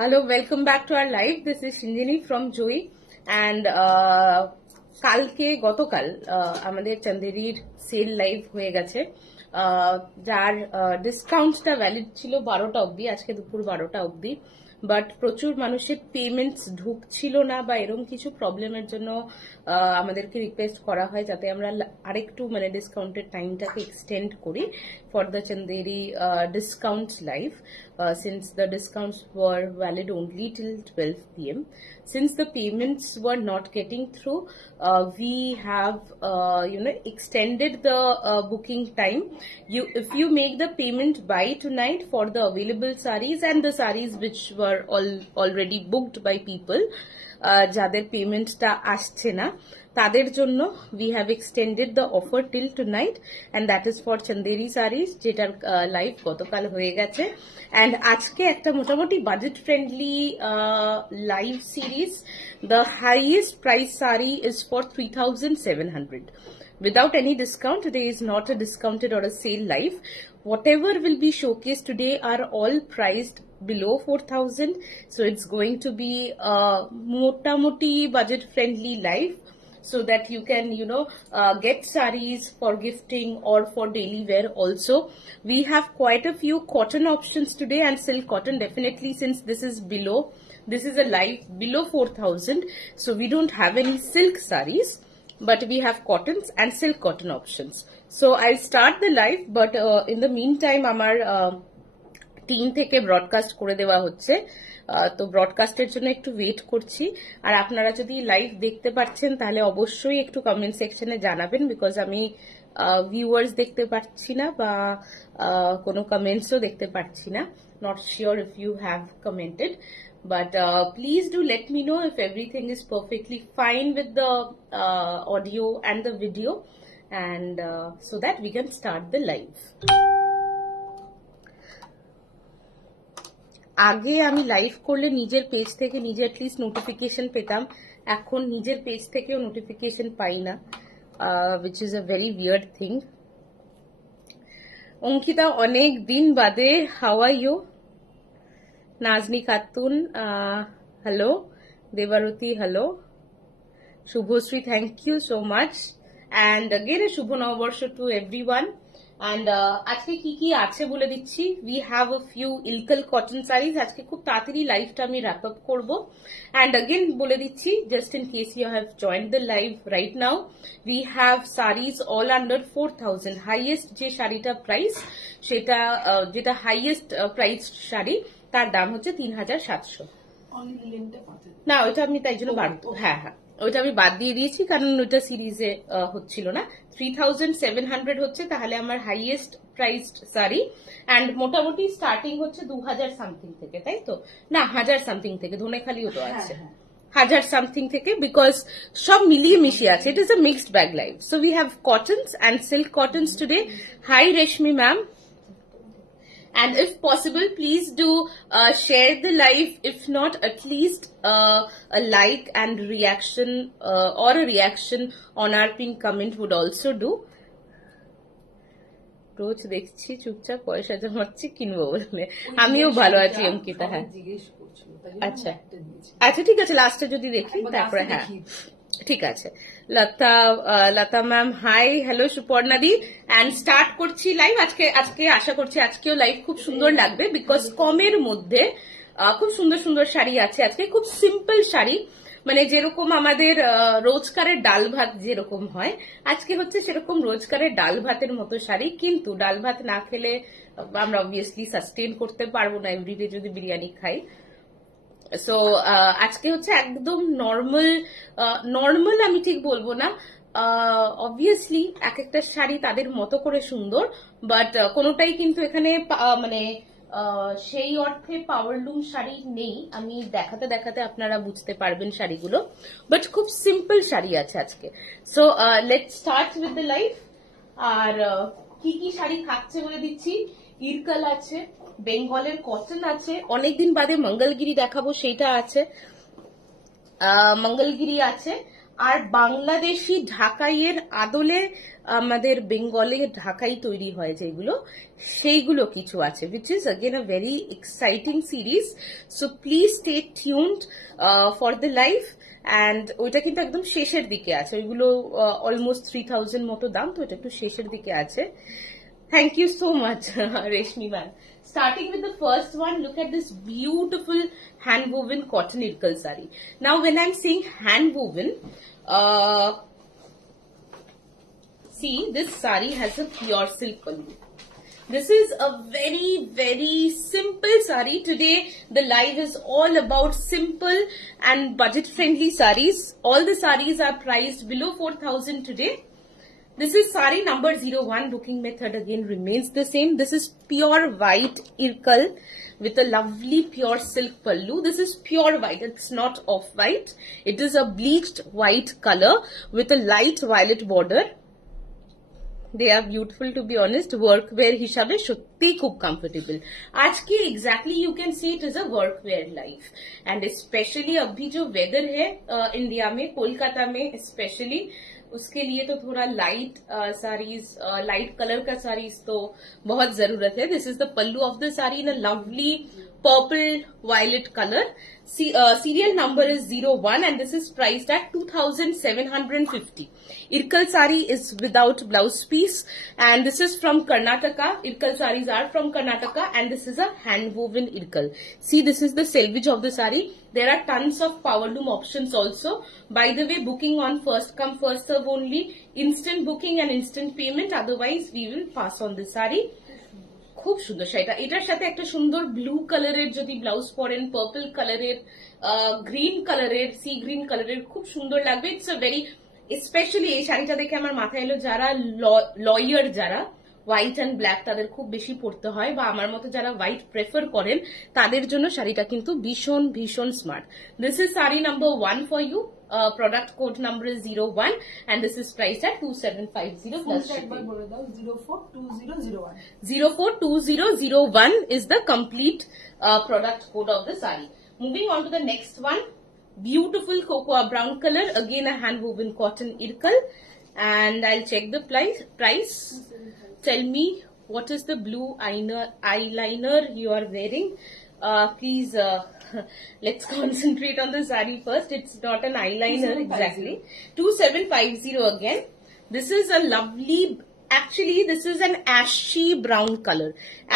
Hello, welcome back to our live. This is Shinjini from Joy and কালকে গতকাল আমাদের চন্দেরির সেল লাইভ হয়ে গেছে যার ডিসকাউন্টটা ভ্যালিড ছিল 12টা অবধি, আজকে দুপুর 12টা অবধি। বাট প্রচুর মানুষের পেমেন্টস ঢুকছিল না বা এরকম কিছু প্রবলেমের জন্য আমাদেরকে রিকোয়েস্ট করা হয় যাতে আমরা আরেকটু মানে ডিসকাউন্টের টাইমটাকে এক্সটেন্ড করি for the Chanderi discount live since the discounts were valid only till 12 p.m. Since the payments were not getting through, we have extended the booking time. If you make the payment by tonight for the available sarees and the sarees which were already booked by people, যাদের পেমেন্টটা আসছে না তাদের জন্য we have extended the offer till tonight and that is for Chanderi sarees যেটার লাইভ গতকাল হয়ে গেছে। and আজকে একটা মোটামুটি budget friendly live series. the highest price saree is for 3700 without any discount. Today is not a discounted or a sale live. Whatever will be showcased today are all priced below 4000, so it's going to be a motamoti budget friendly live so that you can get sarees for gifting or for daily wear also. We have quite a few cotton options today and silk cotton definitely, since this is a live below 4000, so we don't have any silk sarees, but we have cottons and silk cotton options. So I'll start the live, but in the meantime আমার টিম থেকে ব্রডকাস্ট করে দেওয়া হচ্ছে, তো ব্রডকাস্টের জন্য একটু ওয়েট করছি। আর আপনারা যদি লাইভ দেখতে পাচ্ছেন তাহলে অবশ্যই একটু কমেন্ট সেকশনে জানাবেন, বিকজ আমি ভিউয়ার্স দেখতে পাচ্ছি না বা কোনো কমেন্টসও দেখতে পাচ্ছি না। Not sure if you have commented, but please do let me know if everything is perfectly fine with the audio and the video, and so that we can start the live. আগে আমি লাইভ করলে নিজের পেজ থেকে নিজে at least notification পেতাম, এখন নিজের পেজ থেকেও নোটিফিকেশন পাই না, which is a very weird thing. Ankita অনেক দিন বাদে, how are you? Nazni Khatun hello, Debarati hello, Subhashree thank you so much, and again শুভ নববর্ষ টু এভরিওয়ান। and আজকে কি কি আছে বলে দিচ্ছি। we have a few Ilkal cotton sarees, আজকে খুব তাড়াতাড়ি লাইভটা আমি wrap up করব। and again বলে দিচ্ছি, just in case you have joined the live right now, we have sarees all under 4000. highest যে শাড়িটা প্রাইস সেটা যেটা হাইয়েস্ট প্রাইস শাড়ি তার দাম হচ্ছে 3700। না ওইটা আমি তাই জন্য বাদ, হ্যাঁ ওইটা আমি বাদ দিয়ে দিয়েছি কারণ ওইটা সিরিজে হচ্ছিল না। 3700 হচ্ছে তাহলে আমার হাইয়েস্ট প্রাইসড শাড়ি, অ্যান্ড মোটামুটি স্টার্টিং হচ্ছে 2000 সামথিং থেকে, তাই তো? না 1000 সামথিং থেকে, ধনেখালিও তো আছে 1000 সামথিং থেকে, বিকজ সব মিলিয়ে মিশিয়ে আছে। It is a mixed bag live. So we have cottons and silk cottons today. Hi Reshmi ma'am, and if possible please do share the live, if not at least a like and reaction or a reaction on our pin comment would also do. রোজ দেখছি চুপচাপ পয়সা জমাচ্ছি কিনবো বলে, আমিও ভালো আছি অঙ্কিতা। হ্যাঁ আচ্ছা আচ্ছা ঠিক আছে, লাস্টে যদি দেখি তারপরে, হ্যাঁ ঠিক আছে। লতা ম্যাম হাই, হ্যালো সুপর্ণাদি, অ্যান্ড স্টার্ট করছি লাইভ। আজকে আশা করছি আজকেও লাইভ খুব সুন্দর লাগবে, বিকজ কমের মধ্যে খুব সুন্দর সুন্দর শাড়ি আছে আজকে, খুব সিম্পল শাড়ি, মানে যেরকম আমাদের রোজকারের ডাল ভাত যেরকম হয় আজকে হচ্ছে সেরকম রোজকারের ডাল ভাতের মতো শাড়ি। কিন্তু ডাল ভাত না খেলে আমরা অবভিয়াসলি সাস্টেন করতে পারবো না এভরিডে যদি বিরিয়ানি খাই। সো আজকে হচ্ছে একদম নর্মাল আমি ঠিক বলবো না, অবভিয়াসলি এক একটা শাড়ি তাদের মতো করে সুন্দর, বাট কোনোটাই কিন্তু এখানে মানে সেই অর্থে পাওয়ারলুম শাড়ি নেই। আমি দেখাতে দেখাতে আপনারা বুঝতে পারবেন শাড়িগুলো, বাট খুব সিম্পল শাড়ি আছে আজকে। So let's start with the live. আর কি কি শাড়ি থাকছে বলে দিচ্ছি। ইরকাল আছে, বেঙ্গলের কটন আছে, অনেকদিন বাদে মঙ্গলগিরি দেখাবো সেইটা আছে, মঙ্গলগিরি আছে, আর বাংলাদেশি ঢাকাইয়ের আদলে আমাদের বেঙ্গলের ঢাকাই তৈরি হয় যেগুলো, সেইগুলো কিছু আছে, which is again a very exciting series. So please stay tuned for the live. And ওইটা কিন্তু একদম শেষের দিকে আছে, ওইগুলো অলমোস্ট 3000 মতো দাম, তো এটা একটু শেষের দিকে আছে। Thank you so much, Reshmi ma'am. Starting with the first one, look at this beautiful hand-woven cotton irkal sari. Now, when I'm saying hand-woven, see, this sari has a pure silk pallu. This is a very, very simple sari. Today, the live is all about simple and budget-friendly saris. All the saris are priced below 4,000 today. This is sari number 01. Booking method again remains the same. This is pure white irkal with a lovely pure silk pallu. This is pure white. It's not off-white. It is a bleached white color with a light violet border. They are beautiful, to be honest. Workwear hishabe shotti khub comfortable. Aajke exactly you can see it is a workwear life. And especially abhi jo weather hai India mein, Kolkata mein especially, उसके लिए तो थोड़ा लाइट saris, light colour का साड़ीज तो बहुत जरूरत है. This is the pallu of the sari in a lovely purple violet colour. Serial number is 01 and this is priced at 2,750. Irkal sari is without blouse piece and this is from Karnataka. Irkal saris are from Karnataka and this is a hand woven irkal. See, this is the selvage of the sari. There are tons of power loom options also. By the way, booking on first come first serve only. Instant booking and instant payment. Otherwise, we will pass on the sari. খুব সুন্দর শাড়িটা, এটার সাথে একটা সুন্দর ব্লু কালারের যদি ব্লাউজ পরেন, পার্পল কালারের, গ্রিন কালারের, সি গ্রিন কালারের, খুব সুন্দর লাগবে. ইটস আ ভেরি স্পেশালি এই শাড়িটা দেখে আমার মাথায় এলো যারা লয়ার, যারা হোয়াইট অ্যান্ড ব্ল্যাক তাদের খুব বেশি পড়তে হয় বা আমার মতো যারা হোয়াইট প্রেফার করেন তাদের জন্য শাড়িটা কিন্তু ভীষণ ভীষণ smart. This is sari number 1 for you. Product code number is 01 and this is priced at 2750 plus shipping. 042001. 042001 is the complete product code of the sari. Moving on to the next one. Beautiful cocoa brown color. Again a hand woven cotton irkal. And I'll check the price. Tell me what is the blue eyeliner you are wearing. Please let's concentrate on the sari first. It's not an eyeliner exactly. 2750 again. This is a lovely, actually this is an ashy brown color.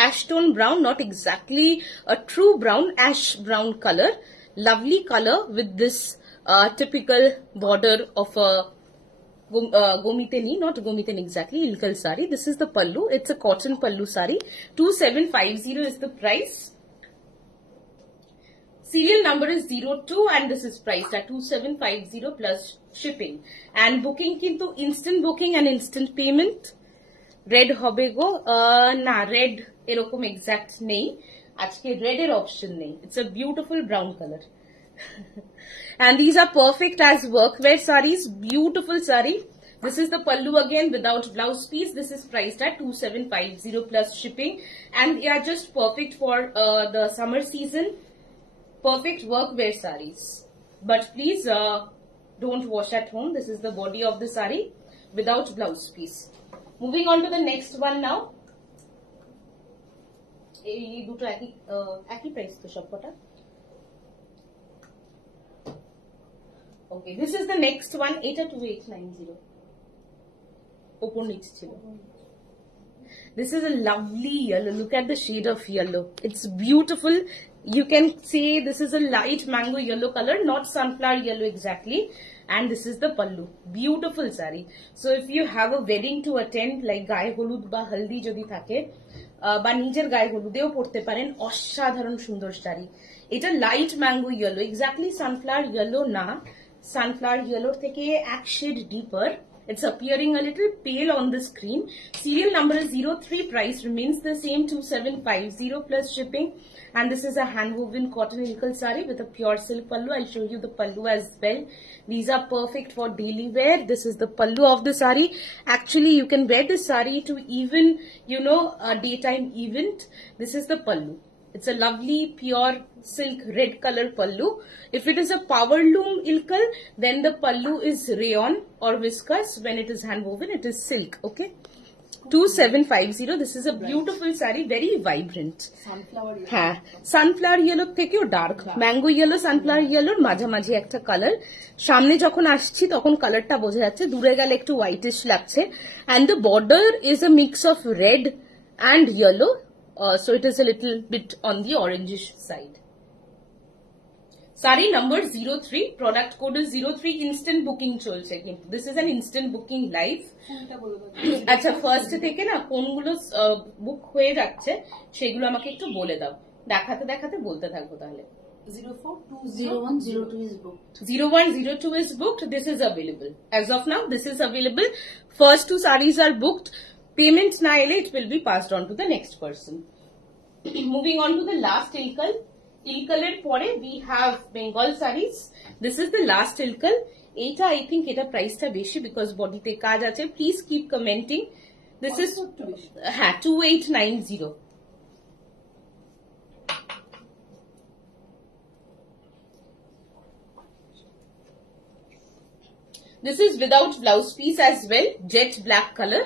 Ash tone brown, not exactly a true brown, ash brown color. Lovely color with this typical border of a Gomiteni, not Gomiteni exactly, Ilkal sari. This is the pallu. It's a cotton pallu sari. 2750 is the price. Serial number is 02 and this is priced at 2750 plus shipping. And booking kintu instant booking and instant payment. Red hobe go na red erokom exact nei. Ajke red er option nei. It's a beautiful brown color. And these are perfect as workwear saris. Beautiful sari. This is the pallu again without blouse piece. This is priced at 2750 plus shipping. And they are just perfect for the summer season. Perfect workwear saris. But please don't wash at home. This is the body of the sari without blouse piece. Moving on to the next one now. এই দুটো একই প্রাইস তো সবকটা. Okay, this is the next one. 2890. Opor niche chilo. This is a lovely yellow. Look at the shade of yellow. It's beautiful. You can say this is a light mango yellow color, not sunflower yellow exactly. And this is the pallu. Beautiful sari. So if you have a wedding to attend, like gaye holud ba haldi jodi thake, ba nijer gaye holudeo porte paren, অসাধারণ সুন্দর শাড়ি. এটা light mango yellow, exactly sunflower yellow না, সানফ্লাওয়ার ইয়েলোর থেকে এক শেড ডিপার. It's appearing a little pale on the screen. Serial number is 03. Price remains the same, 2750 plus shipping. And this is a hand woven cotton ilkal sari with a pure silk pallu. I'll show you the pallu as well. These are perfect for daily wear. This is the pallu of the sari. Actually, you can wear this sari to even, a daytime event. This is the pallu. It's a lovely pure silk red color pallu. If it is a power loom ilkal, then the pallu is rayon or viscose. When it is hand woven, it is silk. Okay. 2750. This is a beautiful saree, very vibrant. Sunflower yellow. হ্যাঁ, sunflower yellow থেকেও dark, mango yellow sunflower ইয়েলোর মাঝামাঝি একটা কালার। সামনে যখন আসছি তখন কালারটা বোঝা যাচ্ছে, দূরে গেলে একটু হোয়াইটিশ লাগছে। And the border is a mix of red and yellow, so it is a little bit on the orangish side. Saree number 03, product code is 03, instant booking চলছে কিন্তু। This is an instant booking live. আচ্ছা, ফার্স্ট থেকে না কোনগুলো বুক হয়ে যাচ্ছে সেগুলো আমাকে একটু বলে দাও, দেখাতে দেখাতে বলতে থাকবো তাহলে। 0102 is booked. 0102 is booked. This is available. As of now, this is available. First two sarees are booked. Payments na ele, it will be passed on to the next person. Moving on to the last ilkal. Ilkaler pore we have Bengal sarees. This is the last ilkal. Eta I think eta price ta beshi because body te kaj ache. Please keep commenting. This is 2890. This is without blouse piece as well. Jet black color.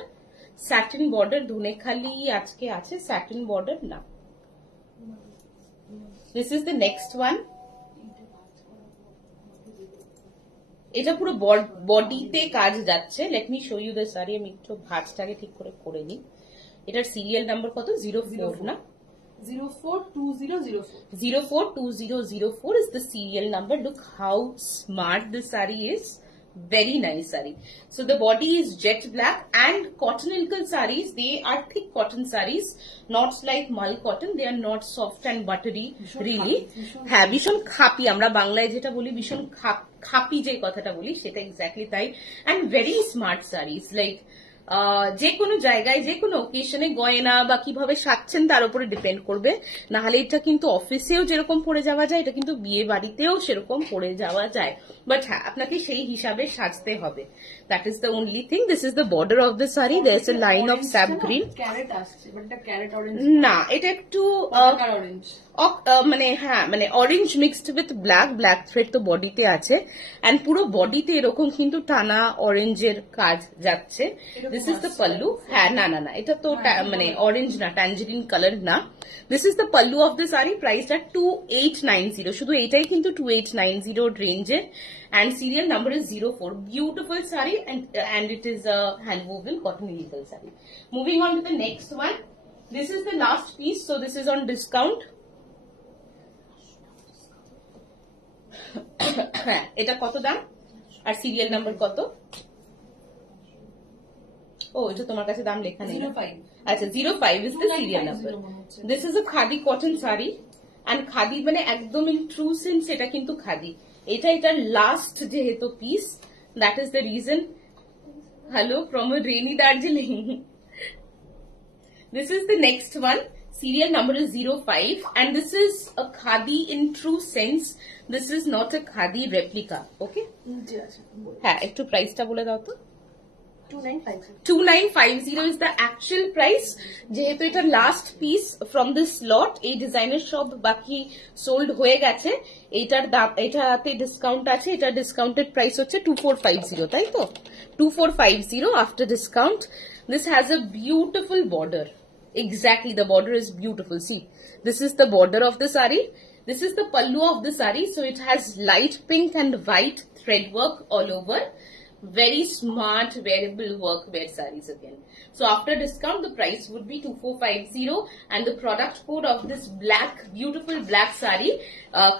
Satin border. Dhone khali ajke ache. Satin border na. This is the next one. এটা পুরো বডিতে কাজ যাচ্ছে। Let me show you the sari. আমি একটু ভাঁজটাকে ঠিক করে করে নিই। এটার সিরিয়াল নাম্বার কত? 04 না? 042004. 042004 is the serial number. Look how smart this saree is. Very nice saree. So the body is jet black and cotton ilkal sarees. They are thick cotton sarees, not like mal cotton. They are not soft and buttery. Really, হ্যাঁ ভীষণ খাপি, আমরা বাংলায় যেটা বলি ভীষণ খাপি যে কথাটা বলি সেটা এক্স্যাক্টলি তাই। and very smart sarees, like যে কোনো জায়গায় যে কোনো ওকেশনে গয়না বা কিভাবে সাজছেন তার উপরে ডিপেন্ড করবে। না হলে এটা কিন্তু অফিসেও যেরকম পরে যাওয়া যায়, এটা কিন্তু বিয়ে বাড়িতেও সেরকম পরে যাওয়া যায়। বাট হ্যাঁ, আপনাকে সেই হিসাবে সাজতে হবে। That is the only thing. This is the border of the sari. There is a line of sap green. Carrot আসছে, বাট এটা ক্যারেট অরেঞ্জ না, এটা একটু অরেঞ্জ, মানে হ্যাঁ, মানে orange mixed with black. Black thread তো বডিতে আছে এন্ড পুরো বডিতে এরকম কিন্তু টানা অরেঞ্জের কাজ যাচ্ছে। This is the pallu. হ্যাঁ, না না না, এটা তো মানে অরেঞ্জ না, ট্যাঞ্জেরিন কালার না। This is the pallu of the সারি। প্রাইসটা 2890। শুধু এটাই কিন্তু 2890 রেঞ্জের। And serial number is 04. Beautiful saree and it is a hand woven cotton ilkal saree. Moving on to the next one. This is the last piece, so this is on discount. এটা কত দাম আর serial number কত? ও, এটা তোমার কাছে দাম লেখা নেই। 05. আচ্ছা, 05 is the serial number. This is a khadi cotton saree and khadi মানে একদম in true sense এটা কিন্তু খাদি। এটার লাস্ট যেহেতু piece, that is the reason. Hello from a rainy Darjeeling. This is the next one. Serial number is 05 and this is a khadi in true sense. This is not a khadi replica. Okay? হ্যাঁ, একটু প্রাইসটা বলে দাও তো। 2950 is the actual price. যেহেতু এটা last piece from this লট, এই ডিজাইনের সব বাকি সোল্ড হয়ে গেছে। এটার দাম, এটাতে ডিসকাউন্ট আছে। এটার ডিসকাউন্টেড প্রাইস হচ্ছে 2450, তাই তো? 2450 after discount. This has a beautiful border. Exactly, the border is beautiful. See, this is the border of the saree. This is the pallu of the saree. So it has light pink and white thread work all over. Very smart wearable workwear sarees again. So after discount, the price would be 2450 and the product code of this black, beautiful black saree,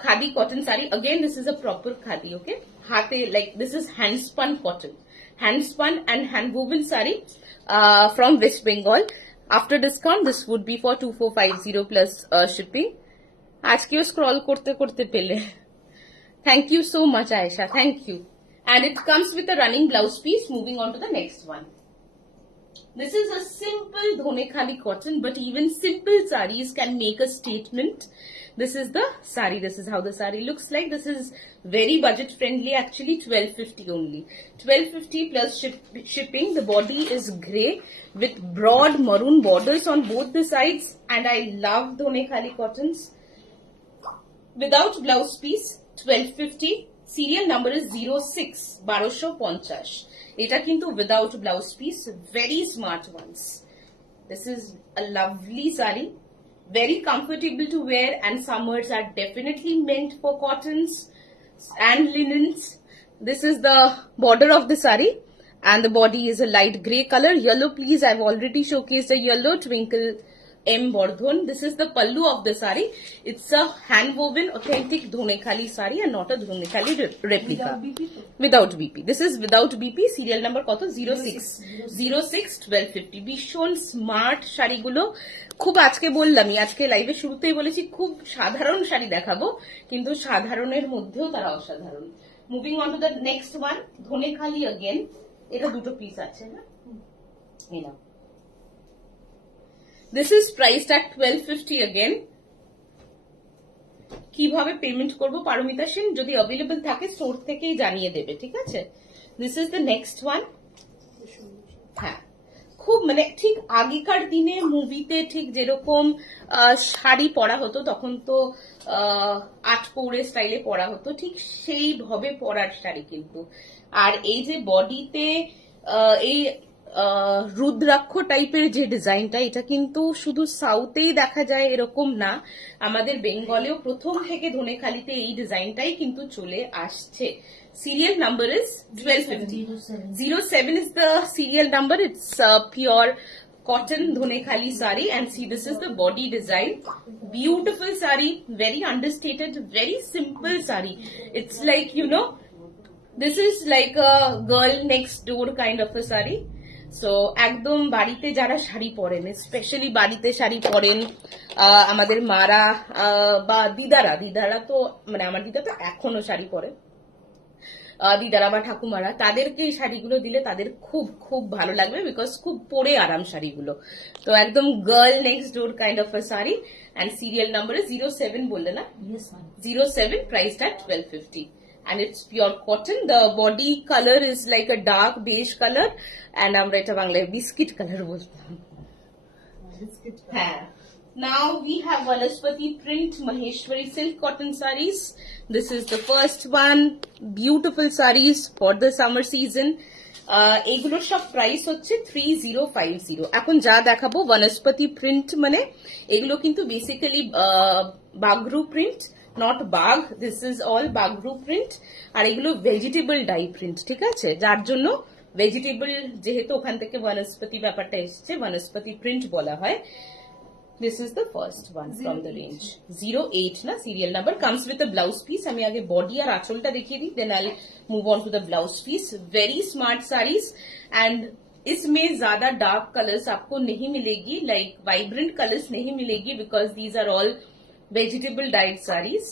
khadi cotton saree. Again, this is a proper khadi, okay? Hate, like this is hand spun cotton. Hand spun and hand woven saree from West Bengal. After discount, this would be for 2450 plus shipping. আজকেও স্ক্রল করতে করতে পেলে। Thank you so much, Aisha. Thank you. And it comes with a running blouse piece. Moving on to the next one. This is a simple Dhonekhali cotton, but even simple saris can make a statement. This is the sari. This is how the sari looks like. This is very budget friendly, actually 1250 only. 1250 plus shipping. The body is grey with broad maroon borders on both the sides, and I love Dhonekhali cottons. Without blouse piece, 1250. Serial number is 06 1250. Eta kintu without blouse piece, very smart ones. This is a lovely sari, very comfortable to wear, and summers are definitely meant for cottons and linens. This is the border of the sari, and the body is a light grey color. Yellow, please. I've already showcased a yellow twinkle M Bordhon. This is the pallu of the sari. It's a hand woven authentic Dhonekhali sari and not a Dhonekhali replica. Without BP. This is without BP. Serial number কত 06/1250. ভীষণ স্মার্ট শাড়িগুলো। খুব আজকে বললামই, আজকে লাইভে শুরুতেই বলেছি খুব সাধারণ শাড়ি দেখাবো, কিন্তু সাধারণের মধ্যেও তারা অসাধারণ। Moving on to the next one, Dhanekhali again. এটা দুটো পিস আছে না, এই নাও। This is priced at 1250 again. কিভাবে পেমেন্ট করব পারমিতা সেন, যদি अवेलेबल থাকে স্টোর থেকেই জানিয়ে দেবে, ঠিক আছে? This is the next one. হ্যাঁ, খুব মানে ঠিক আগেকার দিনে মুভিতে ঠিক যেরকম শাড়ি পরা হতো, তখন তো আটপৌরে স্টাইলে পরা হতো, ঠিক সেইভাবে পরার শাড়ি কিন্তু। আর এই যে বডিতে এই রুদ্রাক্ষ টাইপের যে ডিজাইনটা, এটা কিন্তু শুধু সাউথেই দেখা যায় এরকম না, আমাদের বেঙ্গলেও প্রথম থেকে ধনেখালিতে এই ডিজাইনটাই কিন্তু চলে আসছে। Serial number is 1250. 07 is the serial number. It's pure cotton Dhonekhali sari, and see, this is the body design. Beautiful sari, very understated, very simple sari. It's like, you know, this is like a girl next door kind of a sari. So একদম বাড়িতে যারা শাড়ি পরেন, স্পেশালি বাড়িতে শাড়ি পরেন আমাদের মারা বা দিদারা তো মানে আমার দিদা তো এখনো শাড়ি পরে, দিদারা বা ঠাকুমারা, তাদেরকে এই শাড়িগুলো দিলে তাদের খুব খুব ভালো লাগবে, বিকজ খুব পরে আরাম শাড়িগুলো। তো একদম girl next door kind of a sari, and serial number 07 বললে না, 07 priced at 1250, and it's pure cotton. The body color is like a dark beige color, and আমরা এটা বাংলায় বিস্কিট কালার বলতাম। হ্যাঁ। Now we have Vanaspati print Maheshwari silk cotton sarees. This is the first one. Beautiful sarees for the summer season. এগুলোর সব প্রাইস হচ্ছে 3050। এখন যা দেখাবো Vanaspati print মানে এগুলো কিন্তু basically Bagru print, not Bagh. This is all Bagru print, আর এগুলো ভেজিটেবল ডাই প্রিন্ট, ঠিক আছে? যার জন্য ভেজিটেবল, যেহেতু ওখান থেকে বনস্পতি ব্যাপারটা এসছে, বনস্পতি প্রিন্ট বলা হয়। This is the first one from the range. 08 na serial number, comes with a blouse piece. আমি আগে body আর আঁচলটা দেখিয়ে দিই, then I'll move on to the blouse piece. Very smart sarees, and इसमें ज्यादा dark colors आपको नहीं मिलेगी, like vibrant colors नहीं मिलेगी, because these are all vegetable dyed sarees.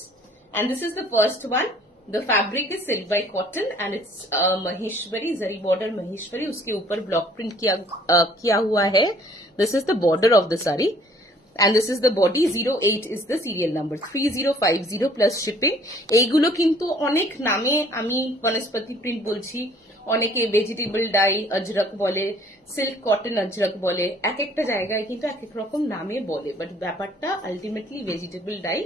And this is the first one. The fabric is silk by cotton, and it's Maheshwari zari border Maheshwari. उसके ऊपर block print किया हुआ है. This is the border of the saree. And this is the body. 08 is the serial number. 3050 plus shipping. এইগুলো কিন্তু অনেক নামে আমি বনস্পতি প্রিন্ট বলছি, অনেকে ভেজিটেবল ডাই অজরক বলে, সিল্ক কটন অজরক বলে, এক একটা জায়গায় কিন্তু এক এক রকম নামে বলে, বাট ব্যাপারটা ultimately vegetable die.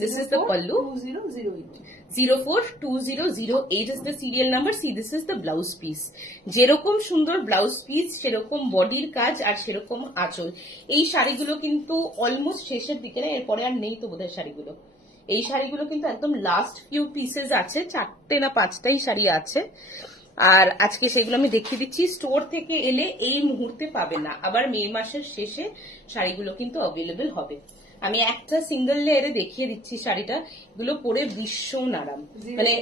This is the pallu. 042008 is the serial number. See, this is the blouse piece. যেরকম সুন্দর ব্লাউজ পিস, সেরকম বডির কাজ, আর সেরকম আঁচল। এই শাড়িগুলো কিন্তু অলমোস্ট শেষের দিকে, না এরপরে আর নেই তো বোধহয় শাড়িগুলো। এই শাড়িগুলো কিন্তু একদম লাস্ট ফিউ পিসেস আছে, 4টে না 5টাই শাড়ি আছে, আর আজকে সেগুলো আমি দেখিয়ে দিচ্ছি। স্টোর থেকে এলে এই মুহূর্তে পাবে না, আবার মে মাসের শেষে শাড়িগুলো কিন্তু অ্যাভেলেবল হবে। আমি একটা সিঙ্গেল লেয়ারে দেখিয়ে দিচ্ছি শাড়িটা, এগুলো পরে ভীষণ আরাম। মানে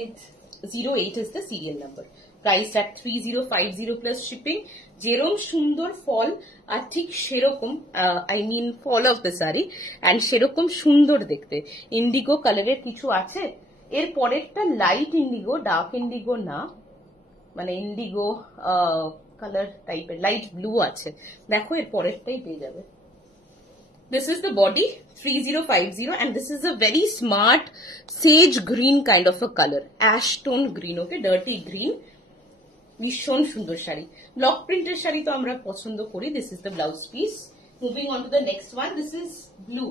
08 is the serial number, priced at 3050 plus shipping. যেরকম সুন্দর ফল, আর ঠিক সেরকম I mean fall of the sari, and সেরকম সুন্দর দেখতে। ইন্ডিগো কালারের কিছু আছে, এর পরেরটা লাইট ইন্ডিগো, ডার্ক ইন্ডিগো না, মানে ইন্ডিগো কালার টাইপের, লাইট ব্লু আছে। দেখো এর পরেরটাই পেয়ে যাবে। This is the body 3050 and this is a very smart sage green kind of a color, ash tone green, okay, dirty green, ভীষণ সুন্দর শাড়ি। ব্লক প্রিন্টের শাড়ি তো আমরা পছন্দ করি। This is the blouse piece. Moving on to the next one, this is blue,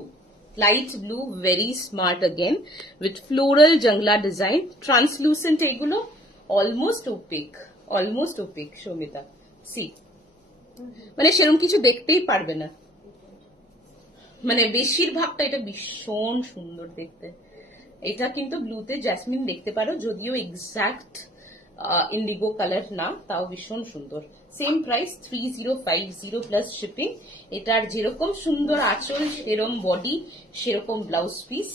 light blue, very smart again with floral জংলা design, translucent এগুলো, almost opaque Soumita, see মানে সেরকম কিছু দেখতেই পারবে না, মানে বেশিরভাগটা এটা ভীষণ সুন্দর দেখতে। এটা কিন্তু ব্লুতে জ্যাসমিন দেখতে পারো, যদিও এক্সাক্ট ইন্ডিগো কালার না, তাও ভীষণ সুন্দর। Same price 3050 plus shipping. এটার যেরকম সুন্দর আঁচল, সেরকম বডি, সেরকম blouse piece.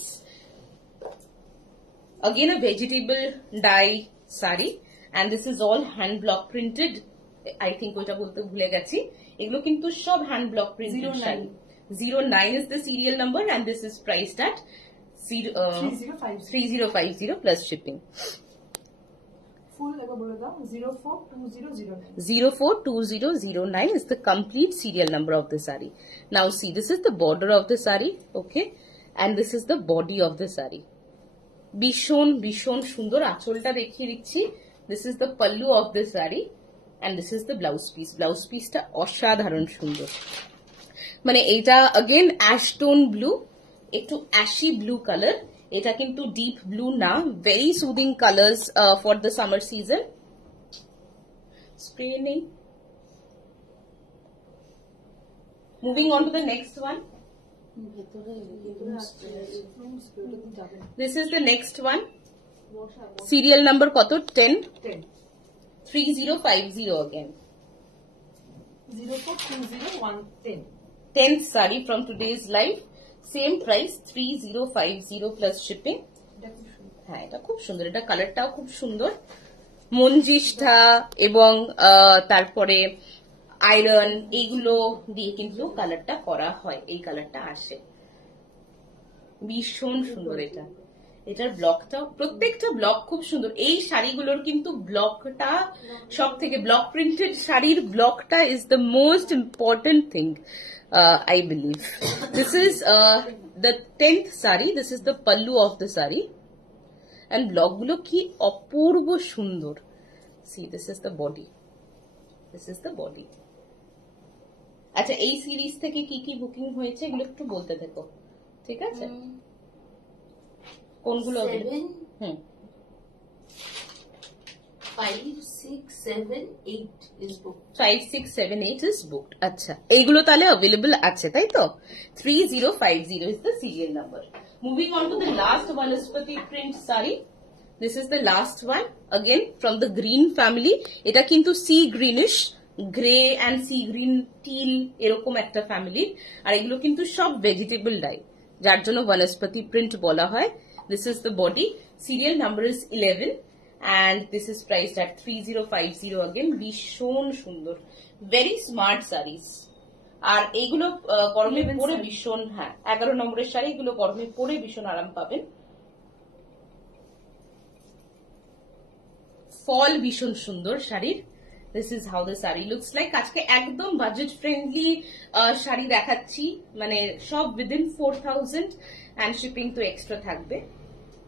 Again a vegetable dye saree and this is all hand block printed. I think ওটা বলতে ভুলে গেছি, এগুলো কিন্তু সব hand block printed sari. 09 is the serial number and this is priced at 3050 plus shipping. Full like bole dao 042009. 042009 is the complete serial number of the saree. Now see, this is the border of the saree, okay, and this is the body of the saree. ভীষণ সুন্দর। আঁচলটা দেখিয়ে দিচ্ছি। This is the pallu of the saree and this is the blouse piece. Blouse পিসটা অসাধারণ সুন্দর। মানে এটা अगेन অ্যাশ টোন ব্লু, একটু অ্যাশি ব্লু কালার। এটা কিন্তু ডিপ ব্লু না, very soothing colours for the summer season. Spray নেই। Moving on to the next one, this is the next one. Serial number কত? 10 3050 again 042010. 10th saree from today's life, same price 3050 plus shipping. হ্যাঁ এটা খুব সুন্দর, এটা কালারটাও খুব সুন্দর। মঞ্জিষ্ঠা এবং তারপরে আয়রন এইগুলো দিয়ে কিন্তু কালারটা করা হয়, এই কালারটা আসে। ভীষণ সুন্দর এটা। এটার ব্লকটাও, প্রত্যেকটা ব্লক খুব সুন্দর। এই শাড়িগুলোর কিন্তু ব্লকটা সব থেকে, ব্লক প্রিন্টেড শাড়ির ব্লকটা is the most important thing, I believe. This is the 10th saree. This is the pallu of the saree. And block gulo ki apurbo sundor. See, this is the body. This is the body. আচ্ছা, এই সিরিজ থেকে কি কি বুকিং হয়েছে এগুলো একটু বলতে থাকো, ঠিক আছে? কোনগুলো? 5, 6, 7, 8 is booked. 5, 6, 7, 8 is booked. আচ্ছা, এইগুলো তাহলে অ্যাভেলেবল আছে, তাই তো? 3050 is the serial number. Moving on to the last Vanaspati print saree. This is the last one, again from the green family. এটা কিন্তু sea greenish, grey and sea green teal এরকম একটা ফ্যামিলি। আর এগুলো কিন্তু সব ভেজিটেবল ডাই, যার জন্য বনস্পতি প্রিন্ট বলা হয়। This is the body. Serial number is 11 and this is priced at 3050 again. ভীষণ সুন্দর, ভেরি স্মার্ট সারিজ। আর এইগুলো গরমে পরে ভীষণ, হ্যাঁ 11 নম্বরের শাড়ি, এগুলো গরমে পরে ভীষণ আরাম পাবেন। ফল ভীষণ সুন্দর শাড়ির। This is how the saree looks like. আজকে একদম বাজেট ফ্রেন্ডলি শাড়ি দেখাচ্ছি, মানে সব within 4000 and শিপিং তো এক্সট্রা থাকবে।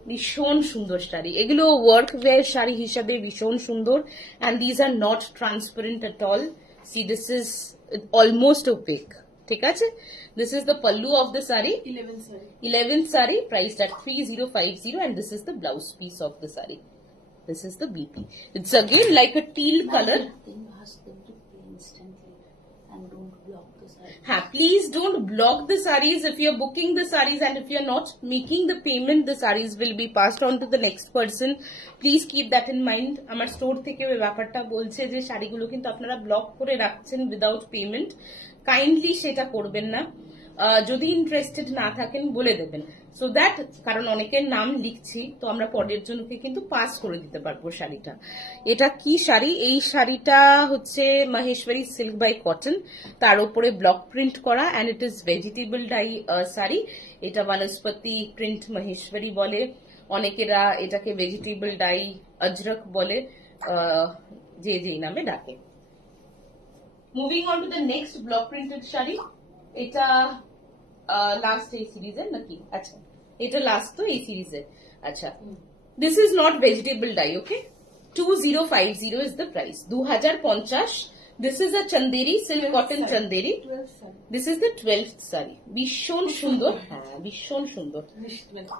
ভীষণ সুন্দর শাড়ি এগুলো, ওয়ার্ক ওয়্যার শাড়ি হিসাবে ভীষণ সুন্দর। and these are not transparent at all. See, this is almost opaque, ঠিক আছে? This is the pallu of the saree, 11th saree priced at 3050 and this is the blouse piece of the saree. This is the BP. It's again like a teal color. Can you ask them to pay instantly and don't block the saree? Please don't block the sarees. If you're booking the sarees and if you're not making the payment, the sarees will be passed on to the next person. Please keep that in mind. আমার স্টোর থেকে ওই ব্যাপারটা বলছে যে শাড়িগুলো কিন্তু আপনারা ব্লক করে রাখছেন উইদাউট পেমেন্ট। কাইন্ডলি সেটা করবেন না। যদি ইন্টারেস্টেড না থাকেন বলে দেবেন, সো দ্যাট, কারণ অনেকের নাম লিখছি তো আমরা পরের জনকে কিন্তু পাস করে দিতে পারবো শাড়িটা। এটা কি শাড়ি? এই শাড়িটা হচ্ছে মহেশ্বরী সিল্ক বাই কটন, তার উপরে ব্লক প্রিন্ট করা and it is vegetable dye sari. এটা বনস্পতি প্রিন্ট মহেশ্বরী বলে, অনেকেরা এটাকে ভেজিটেবল ডাই অজরক বলে, যে যেই নামে ডাকে। Moving on to the next block printed sari. এটা লাস্ট এই সিরিজের নাকি? আচ্ছা, এটা লাস্ট তো এই সিরিজের। আচ্ছা, this is not vegetable die, okay? 2050 is the price. 2050. This is a Chanderi silk cotton Chanderi. 12 saree. This is the 12th saree. ভীষণ সুন্দর, হ্যাঁ ভীষণ সুন্দর।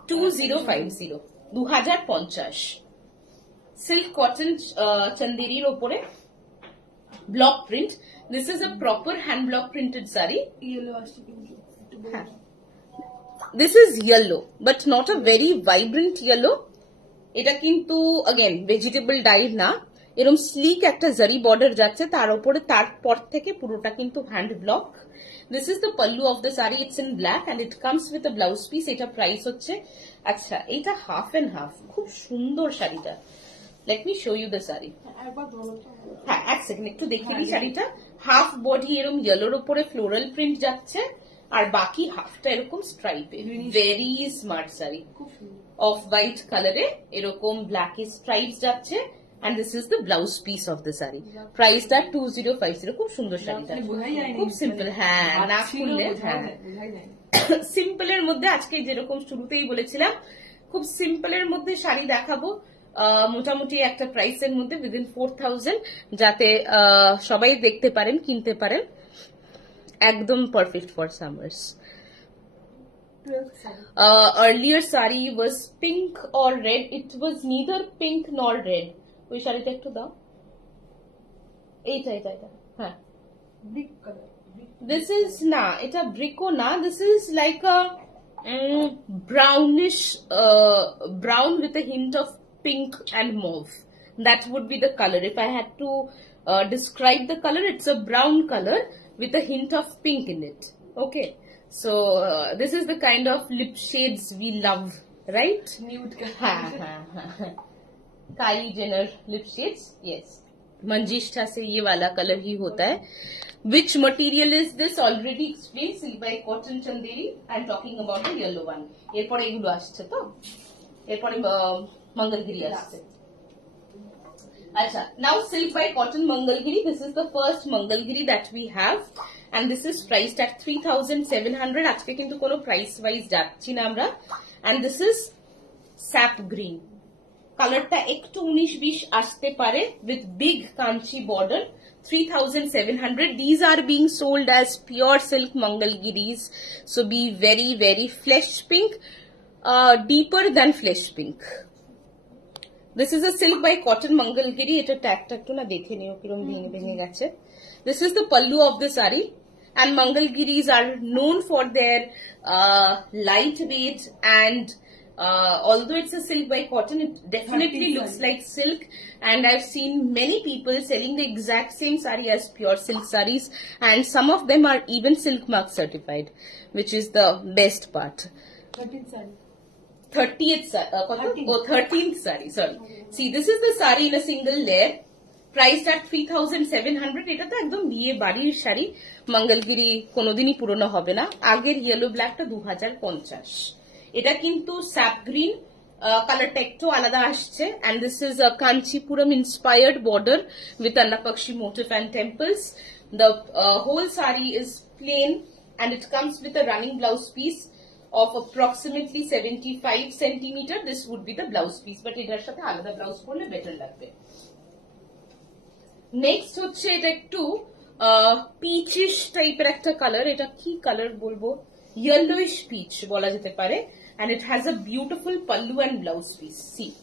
2050, 2050 সিল্ক কটন চন্দেরির ওপরে block print. This is a proper hand block printed sari. Yellow আসছে কিন্তু একটু বড়। হ্যাঁ, this is yellow but not a very vibrant yellow. এটা কিন্তু अगेन ভেজিটেবল ডাই না, এরকম স্লিক একটা জারি বর্ডার যাচ্ছে তার উপরে, তারপর থেকে পুরোটা কিন্তু hand block. This is the pallu of the sari, it's in black and it comes with a blouse piece. এটা প্রাইস হচ্ছে, আচ্ছা এটা হাফ এন্ড হাফ, খুব সুন্দর শাড়িটা। Let me show you the sari. একবার বলো তো। হ্যাঁ, এক সেকেন্ড একটু দেখে নিই শাড়িটা। হাফ বডি এরকম ইয়েলোর উপরে ফ্লোরাল প্রিন্ট যাচ্ছে, আর বাকি হাফটা এরকম স্ট্রাইপে। ভেরি স্মার্ট শাড়ি, খুব সুন্দর। অফ হোয়াইট কালারে এরকম ব্ল্যাক স্ট্রাইপস যাচ্ছে, and this is the blouse piece of the saree. Price that 2050. খুব সুন্দর শাড়িটা, খুব সিম্পল। হ্যাঁ, না খুললে হ্যাঁ সিম্পলের মধ্যে আজকে যেরকম শুরুতেই বলেছিলাম, খুব সিম্পলের মধ্যে শাড়ি দেখাবো, মোটামুটি একটা প্রাইসের মধ্যে উইদিন 4000, যাতে সবাই দেখতে পারেন, কিনতে পারেন। একদম perfect for summers. 12 saree. Earlier saree was pink or red. It was neither pink nor red. ওই শাড়িটা একটু দাও, এইটা এটা এটা, হ্যাঁ Brick color. দিস ইজ না, এটা ব্রিকো না, this is like a brownish brown with a hint of pink and mauve. That would be the color. If I had to describe the color, it's a brown color with a hint of pink in it. Okay, so this is the kind of lip shades we love, right? Nude color. हाँ, Kylie Jenner lip shades, yes. Manjistha से ये वाला कलर ही होता है. Which material is this? Already explained. Silk by cotton chanderi. I'm talking about the yellow one. এরপরে এগুলো আসছে তো, এরপরে মঙ্গলগিরি আসছে। আচ্ছা, now silk by cotton Mangalgiri. This is the first Mangalgiri that we have, and this is priced at 3700. আজকে কিন্তু কোনো price wise যাচ্ছি না আমরা, and this is sap green. কালারটা একটু 19-20 আসতে পারে, with big kanchi border. 3700. These are being sold as pure silk Mangalgiris, so be very very flesh pink, deeper than flesh pink. This is a silk by cotton Mangalgiri. এটা ট্যাগটা একটু না দেখে নিও কিরকম ভেঙে ভেঙে গেছে। This is the pallu of the saree, and Mangalgiris are known for their lightweight and although it's a silk by cotton, it definitely looks like silk, and I've seen many people selling the exact same saree as pure silk sarees, and some of them are even silk mark certified, which is the best part. 13 saree. 13th saree, sorry. See, this is the saree in a single layer, priced at 3700. এটা তো একদম বিয়ে বাড়ির শাড়ি, মঙ্গলগিরি কোনোদিনই পুরনো হবে না। আগের ইয়েলো ব্ল্যাকটা 2050। এটা কিন্তু স্যাপ গ্রিন, কালারটা একটু আলাদা আসছে, and this is a Kanchipuram inspired border with Annapakshi motif and temples. The whole saree is plain and it comes with a running blouse piece of approximately 75 centimeter. This would be the blouse piece, but এটার সাথে আলাদা ব্লাউজ পরলে বেটার লাগবে। নেক্সট হচ্ছে এটা একটু পিচিশ টাইপের একটা কালার। এটা কি কালার বলবো, yellowish peach বলা যেতে পারে, and it has a beautiful pallu and blouse piece. See,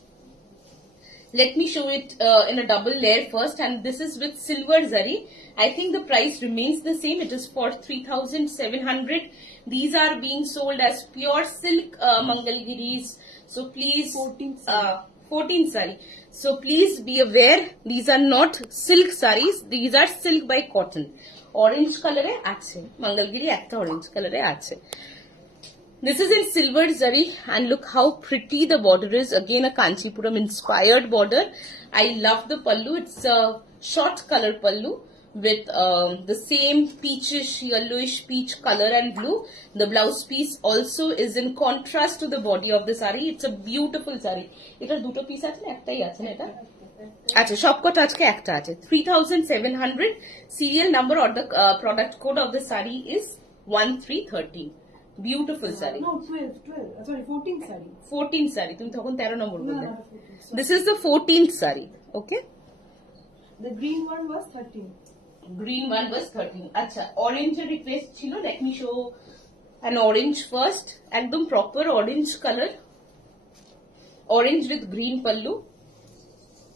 let me show it in a double layer first, and this is with silver zari. I think the price remains the same. It is for 3700. These are being sold as pure silk Mangalgiris. So please, 14 saree. So please be aware, these are not silk sarees. These are silk by cotton. Orange color e ache, Mangalgiri ekta orange color e ache. This is in silver zari, and look how pretty the border is. Again, a Kanchipuram inspired border. I love the pallu. It's a short color pallu with the same peachish, yellowish peach color and blue. The blouse piece also is in contrast to the body of the saree. It's a beautiful saree. Eta duto piece ache na, ektai ache na eta? আচ্ছা সবকটা আজকে একটা আছে 3700 serial number or the product code of the saree is 1313 beautiful saree No, 12. Sorry, 14 saree. 14 saree তুমি তখন 13 নম্বর No, বললে not 14. Sorry. this is the 14th saree okay The green one was 13. green one was 13 আচ্ছা orange এর request ছিল let me show an orange first একদম proper orange color orange with green pallu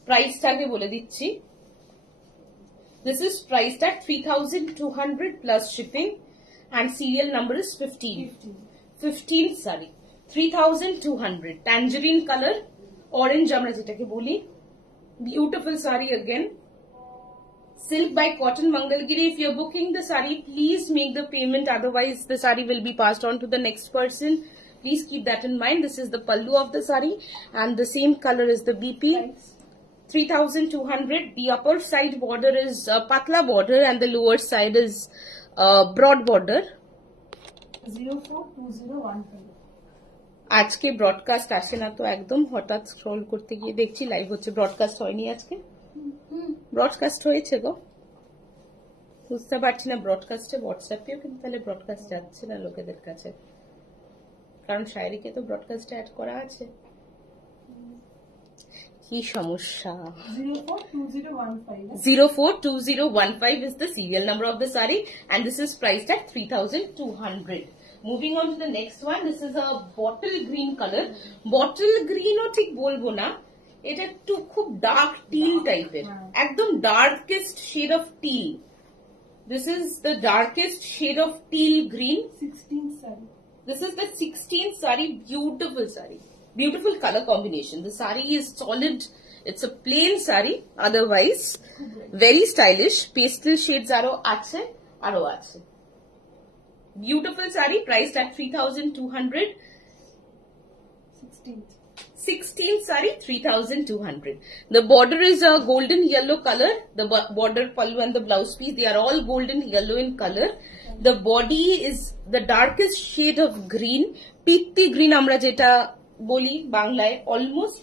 price টাকে বলে দিচ্ছি this is priced at 3200 plus shipping and serial number is 15 15th saree 3200 tangerine color orange আমরা যেটাকে বলি beautiful saree again silk by cotton Mangalgiri if you're booking the saree please make the payment otherwise the saree will be passed on to the next person please keep that in mind this is the pallu of the saree and the same color is the BP 3200 the upper side border is patla border and the lower side is broad border 042015. আজকে ব্রডকাস্ট আসে না তো একদম হঠাৎ স্ক্রল করতে গিয়ে দেখছি লাইভ হচ্ছে ব্রডকাস্ট হয়নি আজকে ব্রডকাস্ট হয়েছে গো বুঝতে পারছি না ব্রডকাস্টে হোয়াটসঅ্যাপেও কিন্তু তাহলে ব্রডকাস্ট যাচ্ছে না লোকেদের কাছে কারণ শায়রিকে তো ব্রডকাস্টে অ্যাড করা আছে কি সমস্যা 042015. 042015 is the serial number of the saree and this is priced at 3200 moving on to the next one this is a bottle green color bottle green ও ঠিক বলবো না এটা একটু খুব ডার্ক টিল টাইপের একদম darkest shade of teal this is the darkest shade of teal green 16 saree. this is the 16th saree beautiful color combination the saree is solid it's a plain saree otherwise very stylish pastel shades aro ache beautiful saree priced at 3200 16th saree 3200 the border is a golden yellow color the border pallu and the blouse piece they are all golden yellow in color the body is the darkest shade of green pitti green আমরা যেটা বলি বাংলায় almost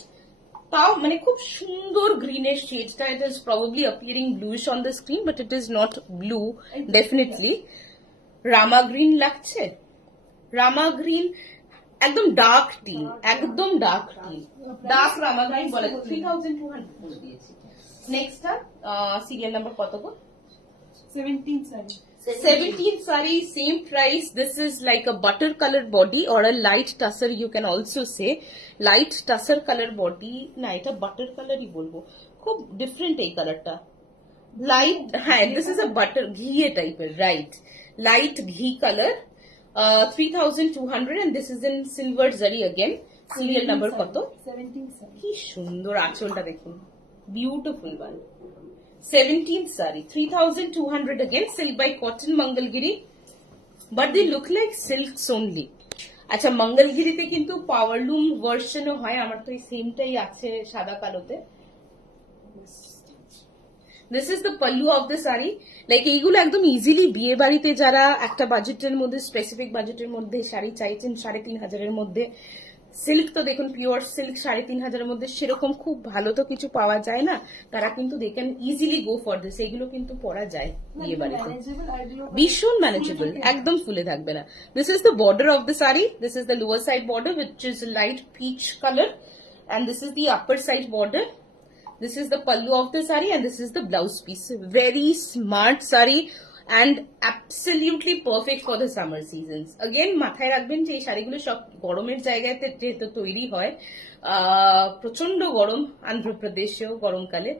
তাও মানে খুব সুন্দর গ্রিনের শেডটা it is probably appearing bluish on the screen but it is not blue definitely rama green লাগছে rama green একদম ডার্ক টিল ডার্ক রামা গ্রিন বলে 3200 বলে দিয়েছি নেক্সট সিরিয়াল নাম্বার কত গো 17 saree. 17th saree same price this is like a butter color body or a light tussar you can also say light tussar color body না এটা butter color ই বলবো খুব ডিফারেন্ট এই কালারটা লাইট হ্যাঁ this is a butter ঘিয়ে টাইপের রাইট লাইট ঘি কালার 3200 and this is in silver zari again serial number কত 17 saree. কি সুন্দর আঁচলটা দেখুন beautiful one 17th saree 3200 again silk by cotton Mangalgiri but they look like silks only আচ্ছা মঙ্গলগিরিতে কিন্তু পাওয়ারলুম ভার্সনও হয় আমার তো এই সেমটাই আছে সাদা কালোতে this is the pallu of the saree like এইগুলো একদম ইজিলি বিয়ে বাড়িতে যারা একটা বাজেটের মধ্যে স্পেসিফিক বাজেটের মধ্যে শাড়ি চাইছেন 3500 এর মধ্যে সিল্ক তো দেখুন পিওর সিল্ক 3500 এর মধ্যে সেরকম খুব ভালো তো কিছু পাওয়া যায় না তারা কিন্তু they can easily go for this এগুলো কিন্তু পরা যায় বিয়ে বাড়িতে ভীষণ ম্যানেজেবল একদম ফুলে থাকবে না this is the border of the sari this is the lower side border which is light peach colour and this is the upper side border this is the pallu of the saree and this is the blouse piece very smart saree and absolutely perfect for the summer seasons again মাথায় রাখবেন যে এই শাড়িগুলো সব গরমের জায়গাতে যেহেতু তৈরি হয় প্রচন্ড গরম অন্ধ্রপ্রদেশেও গরমকালে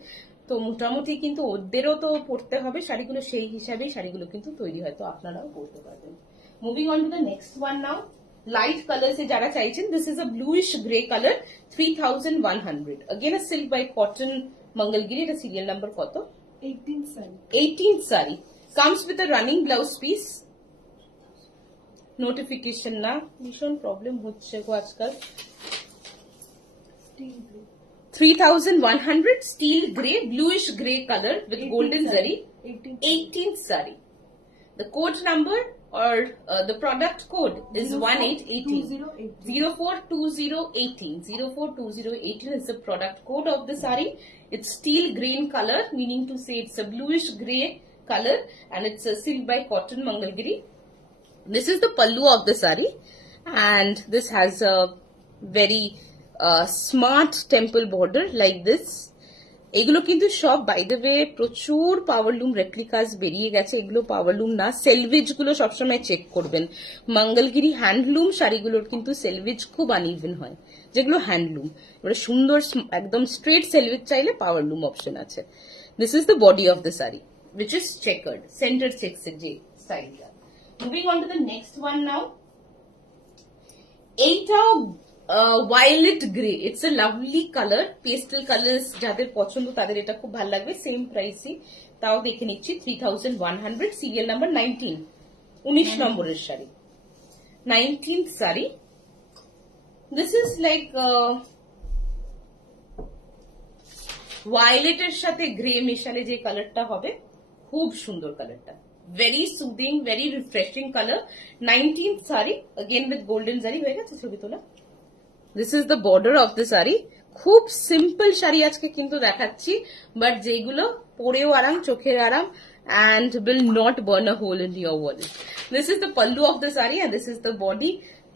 তো মোটামুটি কিন্তু ওদেরও তো পড়তে হবে শাড়িগুলো সেই হিসাবেই শাড়িগুলো কিন্তু তৈরি হয় তো আপনারাও পড়তে পারবেন moving on to the next one now light colour সে যারা চাইছেন this is a bluish grey colour 3100 again a silk by cotton Mangalgiri এটা সিরিয়াল নাম্বার কত 18th saree. 18th saree comes with a running blouse piece notification না ভীষণ প্রবলেম হচ্ছে গো আজকাল Steel grey. 3100 steel grey bluish grey color with golden zari 18th. 18th saree the code number or the product code is 1818. 042018. 042018 is the product code of the sari. It's steel green color, meaning to say it's a bluish gray color, and it's a silk by cotton Mangalgiri. This is the pallu of the sari, and this has a very smart temple border like this. এগুলো কিন্তু সব by the way প্রচুর পাওয়ারলুম রেপ্লিকাস বেরিয়ে গেছে, এগুলো পাওয়ারলুম না। সেলভেজ গুলো সবসময় চেক করবেন। মঙ্গলগিরি হ্যান্ডলুম শাড়িগুলোর কিন্তু সেলভেজ খুব আনইভেন হয়, যেগুলো হ্যান্ডলুম। এবারে সুন্দর একদম স্ট্রেট সেলভেজ চাইলে পাওয়ারলুম অপশন আছে। This is the body of the sari, which is checkered, center checks যে স্টাইলটা। Moving on to the next one now. এইটাও violet grey, it's a lovely color, pastel colors যাদের পছন্দ তাদের এটা খুব ভালো লাগবে। সেম প্রাইসই, তাও দেখে নিচ্ছি 3100, সিরিয়াল নাম্বার 19, 19 নম্বরের sari, 19th sari. This is like ভায়োলেটের সাথে গ্রে মেশালে যে কালারটা হবে, খুব সুন্দর কালারটা, very soothing, very refreshing color. 19th sari, again with golden zari। হয়ে গেছে ছবি তোলা? This is the border of the sari. খুব সিম্পল শাড়ি আজকে কিন্তু দেখাচ্ছি, বাট যেগুলো পরেও আরাম, চোখের আরাম, and will not burn a hole in your wall. This is the pallu of the sari and this is the body.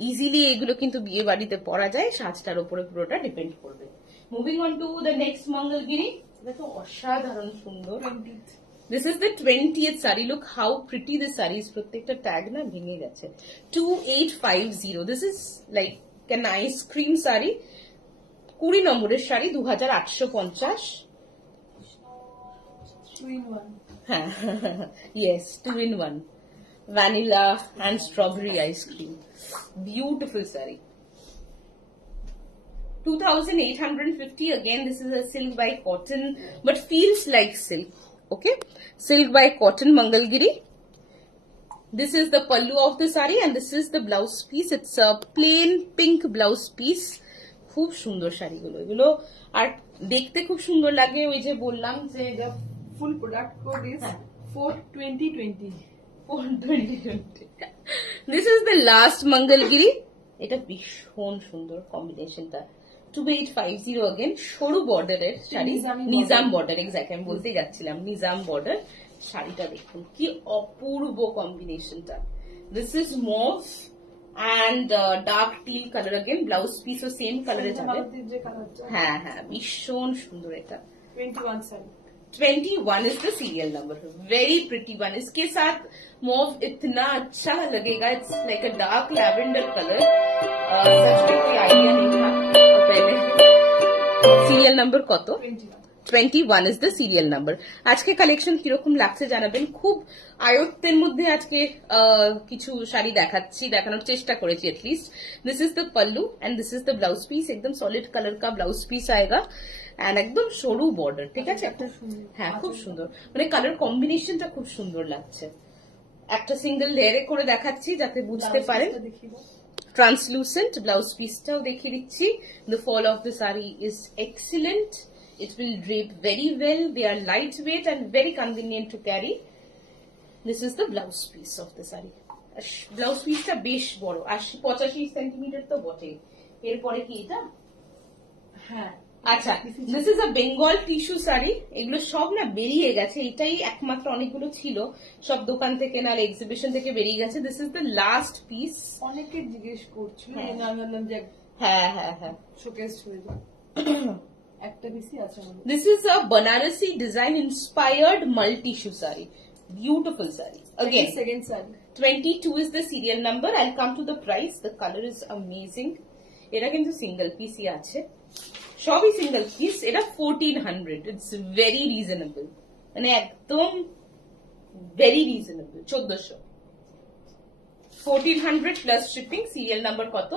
Easily এগুলো কিন্তু বিয়ে বাড়িতে পরা যায়, সাজটার উপরে পুরোটা ডিপেন্ড করবে। Moving on to the next Mangalagiri. এটা তো অসাধারণ সুন্দর। This is the 20th sari. Look how pretty this sari is. প্রত্যেকটা ট্যাগ না ভেঙে গেছে। 2850. This is like an ice cream sari, 20 নম্বরের শাড়ি, 2850। 2 in 1. হ্যাঁ, yes, 2 in 1, vanilla and strawberry ice cream, beautiful sari। 2850, again this is a silk by cotton but feels like silk, okay, silk by cotton Mangalgiri। This is the pallu of the sari and this is the blouse piece. It's a plain pink blouse piece. খুব সুন্দর শাড়িগুলো, এগুলো আর দেখতে খুব সুন্দর লাগে। ওই যে বললাম যে Full product code is 42020. 42020। This is the last Mangalgiri. এটা ভীষণ সুন্দর কম্বিনেশনটা। 2850 again, সরু বর্ডারের শাড়ি, নিজাম বর্ডার, এক্স্যাক্টলি আমি বলতে যাচ্ছিলাম, নিজাম বর্ডার। শাড়িটা দেখুন কি অপূর্ব কম্বিনেশনটা। This is mauve and dark teal color again, blouse piece ও সেম কালারে যাবে। হ্যাঁ হ্যাঁ, ভীষণ সুন্দর এটা। 21 sari। 21 is the serial number, very pretty one। इसके साथ mauve इतना अच्छा लगेगा, it's like a dark lavender color। सच में कोई आइडिया नहीं था पहले। serial number কত? 21 is the serial number। আজকে কালেকশন কিরকম লাগছে জানাবেন। খুব আয়ত্তের মধ্যে আজকে কিছু শাড়ি দেখাচ্ছি, দেখানোর চেষ্টা করেছি at least. This is the pallu and this is the blouse piece. একদম সলিড কালার কা ব্লাউজ পিস আয়েগা এন্ড একদম সরু বর্ডার, ঠিক আছে? হ্যাঁ, খুব সুন্দর, মানে কালার কম্বিনেশনটা খুব সুন্দর লাগছে। একটা সিঙ্গেল লেয়ারে করে দেখাচ্ছি যাতে বুঝতে পারেন। ট্রান্সলুসেন্ট ব্লাউজ পিসটাও দেখিয়ে দিচ্ছি। The fall of the sari is excellent. It will drape very well. They are lightweight and very convenient to carry. This is the blouse piece of the sari. Blouse piece টা বেশ বড়, 85 সেন্টিমিটার তো বটে। এরপরে কি এটা? হ্যাঁ, আচ্ছা, this is a Bengal tissue sari. এগুলো সব না বেরিয়ে গেছে, এটাই একমাত্র, অনেকগুলো ছিল সব দোকান থেকে না এক্সিবিশন থেকে বেরিয়ে গেছে। This is the last piece. অনেকে জিজ্ঞেস করছিল, আমি বললাম যে হ্যাঁ হ্যাঁ হ্যাঁ, শোকেস হয়ে যায়। একটা পিসই আছে আমাদের। This is a Banarasi design inspired multi-tissue sari. Beautiful sari. Again, second sari। 22 is the serial number. I'll come to the price. The color is amazing. এটা কিন্তু সিঙ্গেল পিসই আছে, সবই সিঙ্গেল পিস। এটা 1400। It's very reasonable, মানে একদম very reasonable। 1400, 1400 plus shipping। Serial number কত?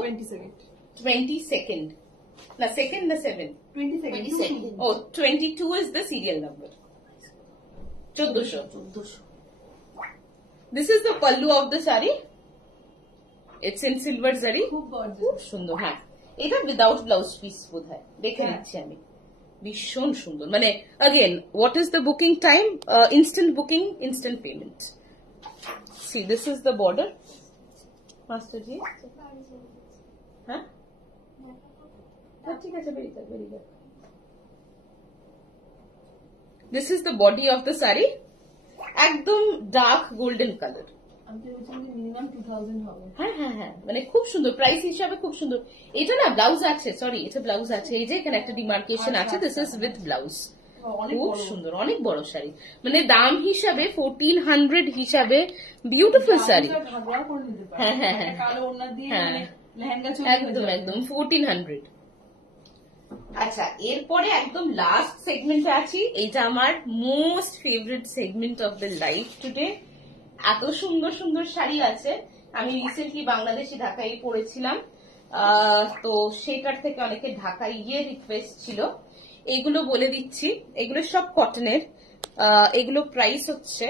22nd। না সেকেন্ড না 7? 22nd। Oh, 22 is the serial number। 1400। This is the pallu of the sari। It's in silver zari। খুব সুন্দর। হ্যাঁ, এটা উইদাউট ব্লাউজ পিস বোধহয়, দেখে নিচ্ছি আমি। ভীষণ সুন্দর, মানে again, what is the booking time? Instant booking, instant payment। See, this is the border. Master ji. Huh? ঠিক আছে, very good, very good. This is the body of the saree. একদম ডার্ক গোল্ডেন কালার। আমি তো বলছি মিনিমাম 2000 হবে। হ্যাঁ হ্যাঁ হ্যাঁ, মানে খুব সুন্দর, প্রাইস হিসাবে খুব সুন্দর। এটা না ব্লাউজ আছে, সরি এটা ব্লাউজ আছে, এই যে এখানে একটা ডিমার্কেশন আছে, দিস ইজ উইথ ব্লাউজ। খুব সুন্দর, অনেক বড় শাড়ি, মানে দাম হিসাবে 1400 হিসাবে বিউটিফুল শাড়ি। হ্যাঁ হ্যাঁ হ্যাঁ একদম একদম 1400। আচ্ছা, এরপরে একদম লাস্ট সেগমেন্টে আছি। এইটা আমার most favourite segment of the life today. এত সুন্দর সুন্দর শাড়ি আছে। আমি রিসেন্টলি বাংলাদেশি ঢাকাই পরেছিলাম, তো সেটার থেকে অনেকে ঢাকাই গিয়ে রিকোয়েস্ট ছিল। এগুলো বলে দিচ্ছি, এগুলো সব কটনের। এগুলো প্রাইস হচ্ছে,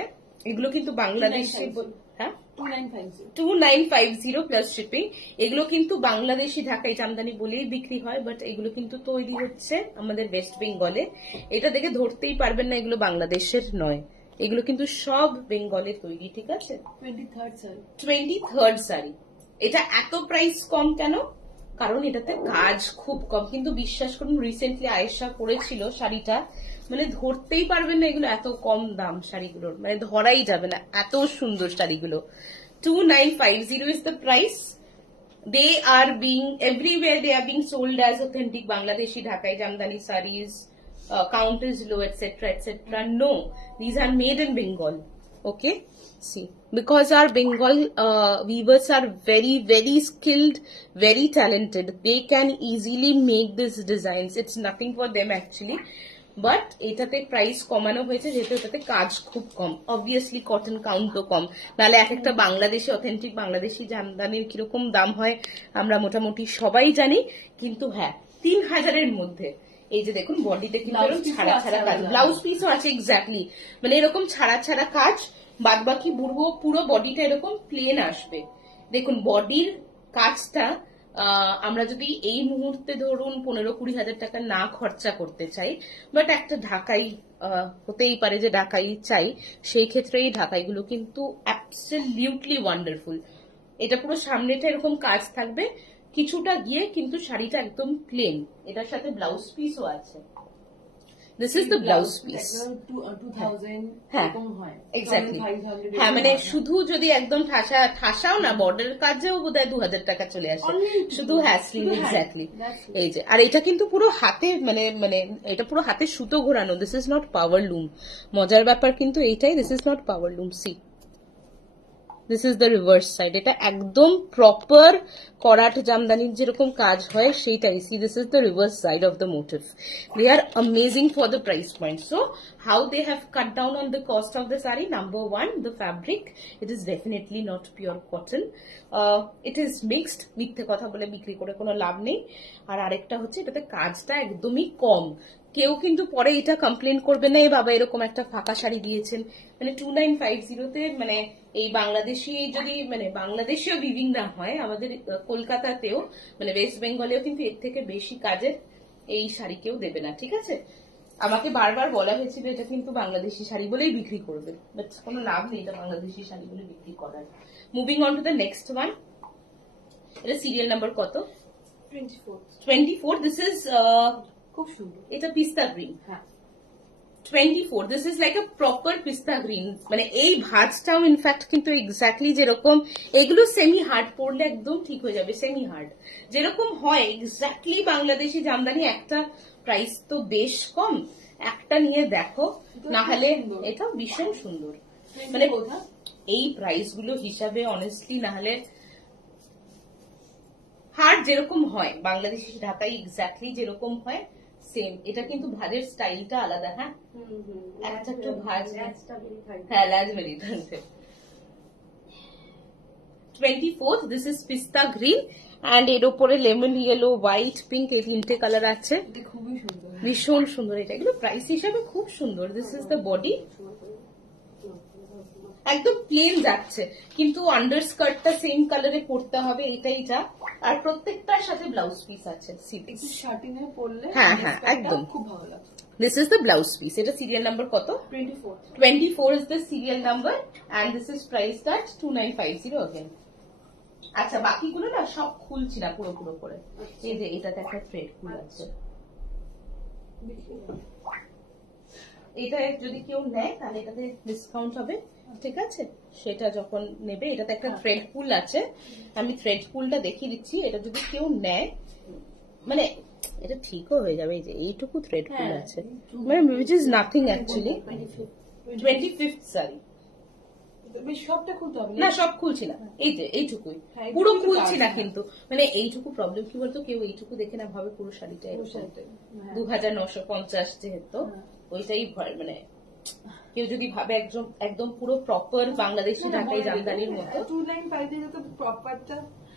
এগুলো কিন্তু বাংলাদেশি, হ্যাঁ 2950 প্লাস শিপিং। এগুলো কিন্তু বাংলাদেশি ঢাকাই জামদানি বলেই বিক্রি হয়, বাট এগুলো কিন্তু তৈরি হচ্ছে আমাদের ওয়েস্ট বেঙ্গলে। এটা দেখে ধরতেই পারবেন না এগুলো বাংলাদেশের নয়, এগুলো কিন্তু সব বেঙ্গলে তৈরি, ঠিক আছে। 23rd শাড়ি। এটা এত প্রাইস কম কেন? কারণ এটাতে কাজ খুব কম, কিন্তু বিশ্বাস করুন রিসেন্টলি আয়েশা পরেছিল শাড়িটা, মানে ধরতেই পারবেন না এগুলো এত কম দাম শাড়িগুলোর, মানে ধরাই যাবে না, এত সুন্দর শাড়িগুলো। 2950 is the price. They are being everywhere, they are being sold as authentic Bangladeshi Dhakai Jamdani sarees, count is low, etc, etc. No, these are made in Bengal. Okay, see, because our Bengal weavers are very very skilled, very talented, they can easily make these designs. It's nothing for them actually, but এটাতে প্রাইস কমানো হয়েছে যেহেতু এটাতে কাজ খুব কম, obviously cotton কাউন্টও কম, নাহলে এক একটা বাংলাদেশি অথেন্টিক বাংলাদেশি জামদানির কিরকম দাম হয় আমরা মোটামুটি সবাই জানি। কিন্তু হ্যাঁ 3000-এর মধ্যে। এই যে দেখুন বডিতে কিন্তু ছাড়া ছাড়া কাজ, ব্লাউজ পিসও আছে এক্স্যাক্টলি, মানে এরকম ছাড়া ছাড়া কাজ, বাদ বাকি পুরো বডিটা এরকম প্লেন আসবে। দেখুন বডির কাজটা আমরা যদি এই মুহূর্তে ধরুন 15-20 হাজার টাকা না খরচা করতে চাই, বাট একটা ঢাকাই হতেই পারে যে ঢাকাই চাই, সেই ক্ষেত্রে এই ঢাকাইগুলো কিন্তু অ্যাবসলিউটলি ওয়ান্ডারফুল। এটা পুরো সামনেটা এরকম কাজ থাকবে, কিছুটা গিয়ে কিন্তু শাড়িটা একদম প্লেন, এটার সাথে ব্লাউজ পিসও আছে। This is the blouse piece. 2000 হ্যাঁ এক্স্যাক্টলি, হ্যাঁ মানে শুধু যদি একদম ঠাসাও না, বর্ডার কাজেও বোধহয় 2000 টাকা চলে আসে শুধু হ্যাসলিং, এক্স্যাক্টলি। এই যে, আর এটা কিন্তু পুরো হাতে, মানে এটা পুরো হাতে সুতো ঘোরানো, this is not power loom. মজার ব্যাপার কিন্তু এইটাই, this is not power loom. See, this is the reverse side, এটা একদম প্রপার করাট জামদানির যেরকম কাজ হয় সেইটাই। See, this is the reverse side of the motif. They are amazing for the price point. So how they have cut down on the cost of the sari? Number one, the fabric, it is definitely not pure cotton, it is mixed. মিথ্যে কথা বলে বিক্রি করে কোনো লাভ নেই। আর আরেকটা হচ্ছে এটাতে কাজটা একদমই কম। কেউ কিন্তু পরে এটা কমপ্লেন করবে না, এই বাবা এরকম একটা ফাঁকা শাড়ি দিয়েছেন। মানে 2950-তে মানে এই বাংলাদেশি যদি মানে বাংলাদেশীয় উইভিং না হয়, আমাদের কলকাতাতেও মানে ওয়েস্ট বেঙ্গলেও কিন্তু এর থেকে বেশি কাজের এই শাড়ি কেউ দেবে না, ঠিক আছে। আমাকে বারবার বলা হয়েছিল এটা কিন্তু বাংলাদেশি শাড়ি বলেই বিক্রি করবে, বাট কোনো লাভ নেই এটা বাংলাদেশি শাড়ি বলে বিক্রি করার। Moving on to the next one. এটা সিরিয়াল নাম্বার কত? 24। দিস ইজ খুব সুন্দর, এটা পিস্তা গ্রিন। হ্যাঁ 24, দিস ইজ লাইক আ প্রপার পিস্তা গ্রিন। মানে এই ভাঁজটাও ইনফ্যাক্ট কিন্তু এক্স্যাক্টলি যেরকম, এগুলো সেমি হার্ড পরলে একদম ঠিক হয়ে যাবে, সেমি হার্ড যেরকম হয় এক্স্যাক্টলি বাংলাদেশি জামদানি। একটা প্রাইস তো বেশ কম, একটা নিয়ে দেখো, না হলে এটাও ভীষণ সুন্দর। মানে এই প্রাইস গুলো হিসাবে অনেস্টলি, না হলে হার্ড যেরকম হয় বাংলাদেশি ঢাকাই এক্স্যাক্টলি যেরকম হয় সেম। এটা কিন্তু ভাজের স্টাইলটা আলাদা। হ্যাঁ একটা একটু ভাজ, হ্যাঁ রাজবেরি। 24th, দিস ইজ পিস্তা গ্রিন অ্যান্ড এর উপরে লেমন ইয়েলো, হোয়াইট, পিঙ্ক, এই তিনটে কালার আছে, খুবই সুন্দর, ভীষণ সুন্দর। এটা এগুলো প্রাইস হিসাবে খুব সুন্দর। দিস ইজ দ্য বডি একদম প্লেন যাচ্ছে, কিন্তু আন্ডার স্কার্টটা সেম কালারে পরতে হবে, এটাই যা। আর প্রত্যেকটার সাথে ব্লাউজ পিস আছে। একটু শার্টিনে পরলে হ্যাঁ হ্যাঁ একদম খুব ভালো লাগছে। This is the blouse piece. এটা সিরিয়াল নাম্বার কত? 24 24 is the serial number and this is priced at 2950 again. আচ্ছা বাকিগুলো না সব খুলছি না পুরো পুরো করে। এই যে এটাতে একটা থ্রেড ফুল আছে, এটা যদি কেউ নেয় তাহলে এটাতে ডিসকাউন্ট হবে, ঠিক আছে? সেটা যখন নেবে, এটাতে একটা থ্রেড ফুল আছে, আমি থ্রেড ফুলটা দেখিয়ে দিচ্ছি। এটা যদি কেউ নেয় মানে এটা ঠিকও হয়ে যাবে। এই যে এইটুকু থ্রেড ফুল আছে, মানে which is nothing actually. 25th সারি সবটা খুলতে হবে না, সব খুলছি না, এই যে এইটুকুই, পুরো খুলছি না কিন্তু মানে এইটুকু। প্রবলেম কি বলতো, কেউ এইটুকু দেখে না ভাবে পুরো শাড়িটা 2950 যেহেতু, ওইটাই ভয়। মানে কেউ যদি ভাবে একদম পুরো প্রপার বাংলাদেশি ঢাকাই জামদানির মতো, 295 তো প্রপারটা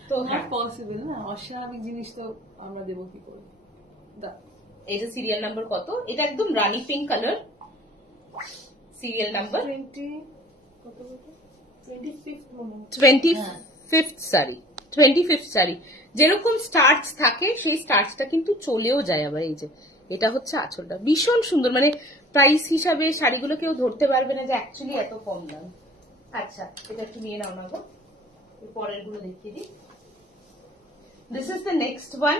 তো নট পসিবল না, অস্বাভাবিক জিনিস তো আমরা দেবো কি করে। এটা সিরিয়াল নাম্বার কত? এটা একদম rani pink colour, serial number 25th sari. 25th সারি যেরকম স্টার্চ থাকে সেই স্টার্চটা কিন্তু চলেও যায় আবার। এই যে এটা হচ্ছে আঁচলটা, ভীষণ সুন্দর। মানে প্রাইস হিসাবে শাড়িগুলো কেউ ধরতে পারবে না যে অ্যাকচুয়ালি এত কম দাম। আচ্ছা এটা একটু নিয়ে নাও না গো, পরের গুলো দেখিয়ে দিই। This is the next one.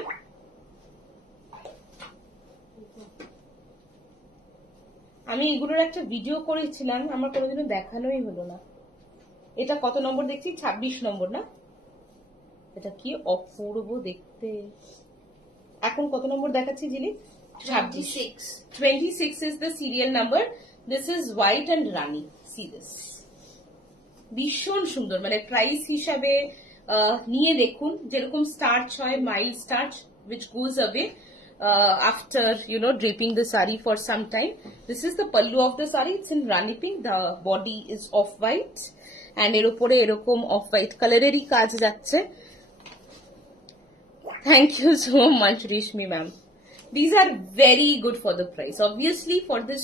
আমি এগুলোর একটা ভিডিও করেছিলাম, আমার কোনোদিনও দেখানোই হলো না। এটা কত নম্বর দেখছি? 26 নম্বর না? এটা কি অপূর্ব দেখতে। এখন কত নম্বর দেখাচ্ছি জিলি? 26 is the serial number. This is white and rani. See this. ভীষণ সুন্দর। মানে প্রাইস হিসাবে নিয়ে দেখুন, যেরকম স্টার্চ হয়, mild starch which goes away after draping the sari for some time. This is the pallu of the sari. It's in rani pink. The body is off white and এর উপরে এরকম অফ হোয়াইট কালারেরই কাজ যাচ্ছে। Thank you so much Rishmi ma'am. These are very good for the price. Obviously for this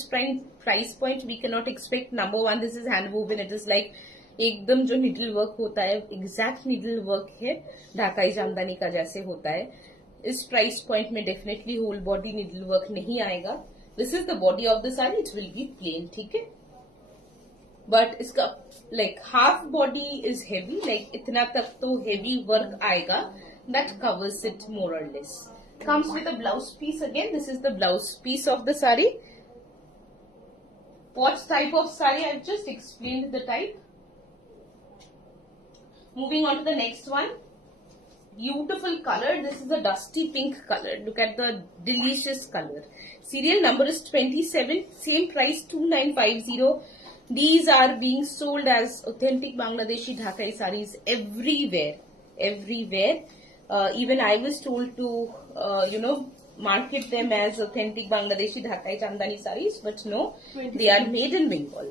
price point we cannot expect, number one, this is hand woven. It is like एकदम जो needle work होता है, exact needle work है, ढाकाई जामदानी का जैसे होता है। इस प्राइस पॉइंट में definitely whole body needle work नहीं आएगा। This is the body of the sari, it will be plain, ठीक है? बट इसका like half body is heavy, like इतना तक तो हेवी वर्क आएगा, that covers it more or less. Comes with a blouse piece again. This is the blouse piece of the sari. What type of sari? I've just explained the type. Moving on to the next one. Beautiful color. This is a dusty pink color. Look at the delicious color. Serial number is 27. Same price 2950. These are being sold as authentic Bangladeshi Dhakai saris everywhere. Everywhere. Even I was told to, market them as authentic Bangladeshi Dhakai Chandani saris, but no, they are made in Bengal.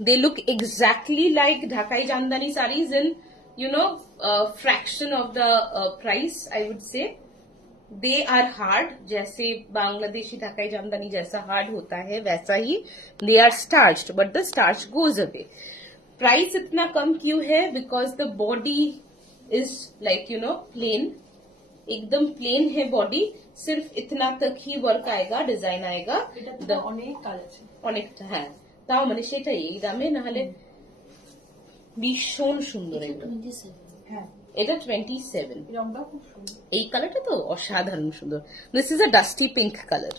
They look exactly like Dhakai Chandani saris in, fraction of the price, I would say. They are hard, जैसे बांग्लादेशी ढाकाई जामदानी जैसा hard होता है वैसा ही they are starched, but the starch goes away. Price इतना कम क्यों है? Because the body is like plain, एकदम प्लेन है बॉडी, सिर्फ इतना तक ही वर्क आएगा, डिजाइन आएगा। অনেকটা হ্যাঁ, তাও মানে সেটাই এই দামে, না হলে ভীষণ সুন্দর। এটা 27। এই কালারটা তো অসাধারণ সুন্দর। This is a dusty pink colour.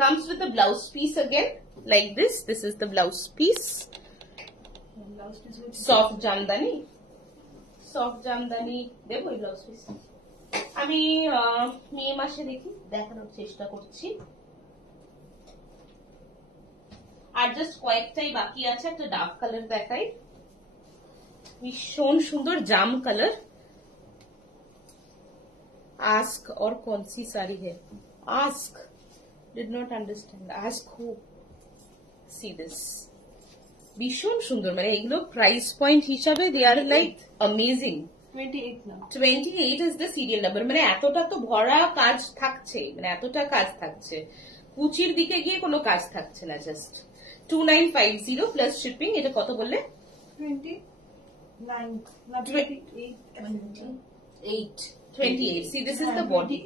Comes with a blouse piece again like this. This is the blouse piece. Soft Jamdani, সফট জামদানি দেবো এই ব্লাউজ পিস। আমি মে মাসে দেখি, দেখানোর চেষ্টা করছি। আর জাস্ট কয়েকটাই বাকি আছে। একটা ডার্ক কালার দেখাই, ভীষণ সুন্দর জাম কালার। आस्क और कौन सी साड़ी है? Ask, did not understand. Ask who? See this, ভীষণ সুন্দর। মানে এগুলো প্রাইস পয়েন্ট হিসাবে they are like amazing. 28 is the serial number. মানে এতটা তো ভরা কাজ থাকছে, মানে এতটা কাজ থাকছে, কুচির দিকে গিয়ে কোনো কাজ থাকছে না, জাস্ট 2950 প্লাস শিপিং। এটা কত বললে? 29 না 28 28. See, this is the body.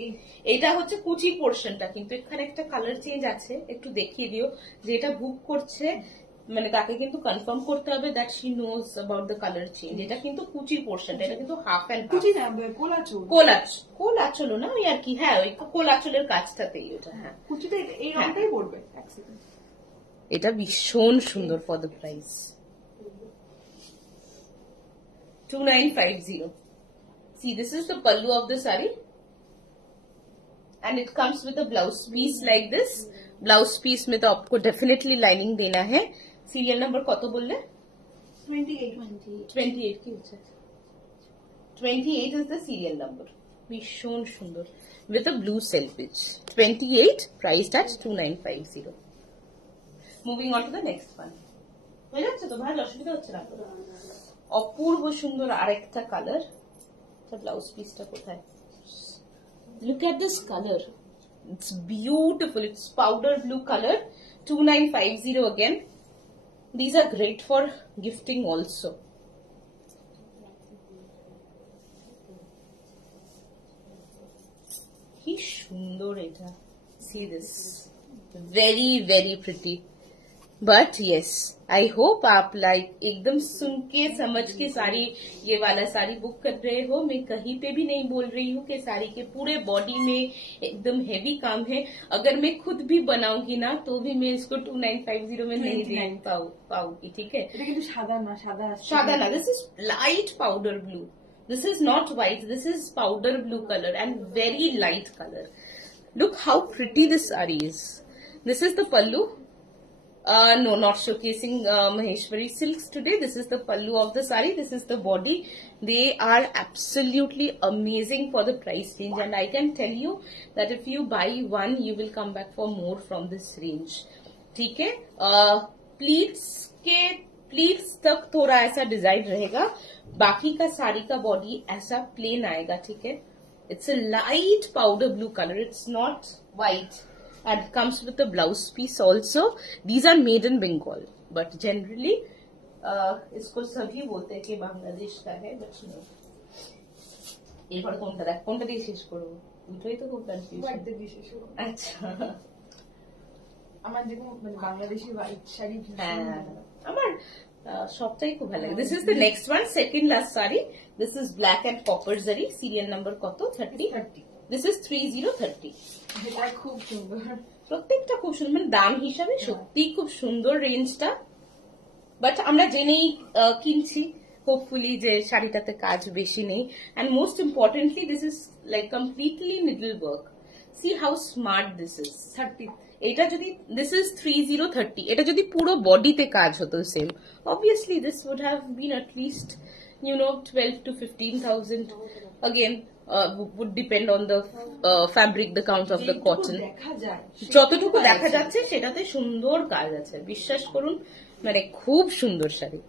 এটা হচ্ছে কুচি পোর্শনটা, কিন্তু এখানে একটা কালার চেঞ্জ আছে, একটু দেখিয়ে দিও। যেটা বুক করছে মানে তাকে কিন্তু কনফার্ম করতে হবে that she knows about the colour change. এটা কিন্তু কুচির পোর্শনটা, এটা কিন্তু হাফ এন্ড কুচি না কোলাচুল। কোলাচলও না, ওই আর কি, হ্যাঁ ওই কোলাচলের কাজটাতেই ওটা। হ্যাঁ, কুচিটা এই রংটাই পড়বে। এটা ভীষণ সুন্দর for the price 2950. See, this is the pallu of the saree and it comes with a blouse piece like this. Blouse piece में तो आपको definitely lining देना है। Serial number कत बोले? 28 की होता है। 28 is the serial number. भीषण सुंदर with a blue selvedge. 28 priced at 2950. Moving on to the next one. হয়ে যাচ্ছে তো, ভালো অসুবিধা হচ্ছে না? অপূর্ব সুন্দর আরেকটা কালার। ব্লাউজ পিসটা কোথায়? Look at this color. It's beautiful. It's powder blue color. 2950 again. These are great for gifting also. কি সুন্দর এটা। See this. Very very pretty. But yes, I hope आप like एकदम सुन के समझ के साड़ी, ये वाला साड़ी बुक कर रहे हो। मैं कहीं पे भी नहीं बोल रही हूँ कि साड़ी के पूरे बॉडी में एकदम हेवी काम है। अगर मैं खुद भी बनाऊंगी ना तो भी मैं इसको 2950 में नहीं दे पाऊंगी, ठीक है? सादा ना, this is light powder blue, this is not white, this is powder blue colour and very light colour. Look how pretty this sari is. This is the pallu. No, not showcasing Maheshwari silks today. This is the pallu of the saree. This is the body. They are absolutely amazing for the price range, and I can tell you that if you buy one, you will come back for more from this range. ठीक है? प्लीट्स तक थोड़ा ऐसा डिजाइन रहेगा, बाकी का साड़ी का बॉडी ऐसा प्लेन आएगा, ठीक है? It's a light powder blue color. It's not white. And it comes with a blouse piece also. These are made in Bengal, but generally इसको सभी बोलते हैं कि बांग्लादेश का है, but no. एक बार कौन सा দিয়ে শেষ করব? দুটোই তো খুব কনফিউশন। আচ্ছা, আমার যেমন বাংলাদেশি হোয়াইট শাড়ি হ্যাঁ আমার সবটাই খুব ভালো লাগে। This is the next one, second last saree. This is black and copper zari. Serial number কত? 30. This is 3030. এটা খুব সুন্দর, প্রত্যেকটা খুব সুন্দর, মানে দাম হিসাবে সত্যি খুব সুন্দর রেঞ্জটা। বাট আমরা জেনেই কিনছি হোপফুলি যে শাড়িটাতে কাজ বেশি নেই। And most importantly this is like completely needle work. See how smart this is. 30 এটা যদি দিস ইজ 3030, এটা যদি পুরো বডিতে কাজ হতো same, obviously this would have been at least 12 to 15,000. Again, would depend on the fabric, the count of the cotton. যতটুকু দেখা যাচ্ছে সেটাতে সুন্দর কাজ আছে, বিশ্বাস করুন, মানে খুব সুন্দর sari.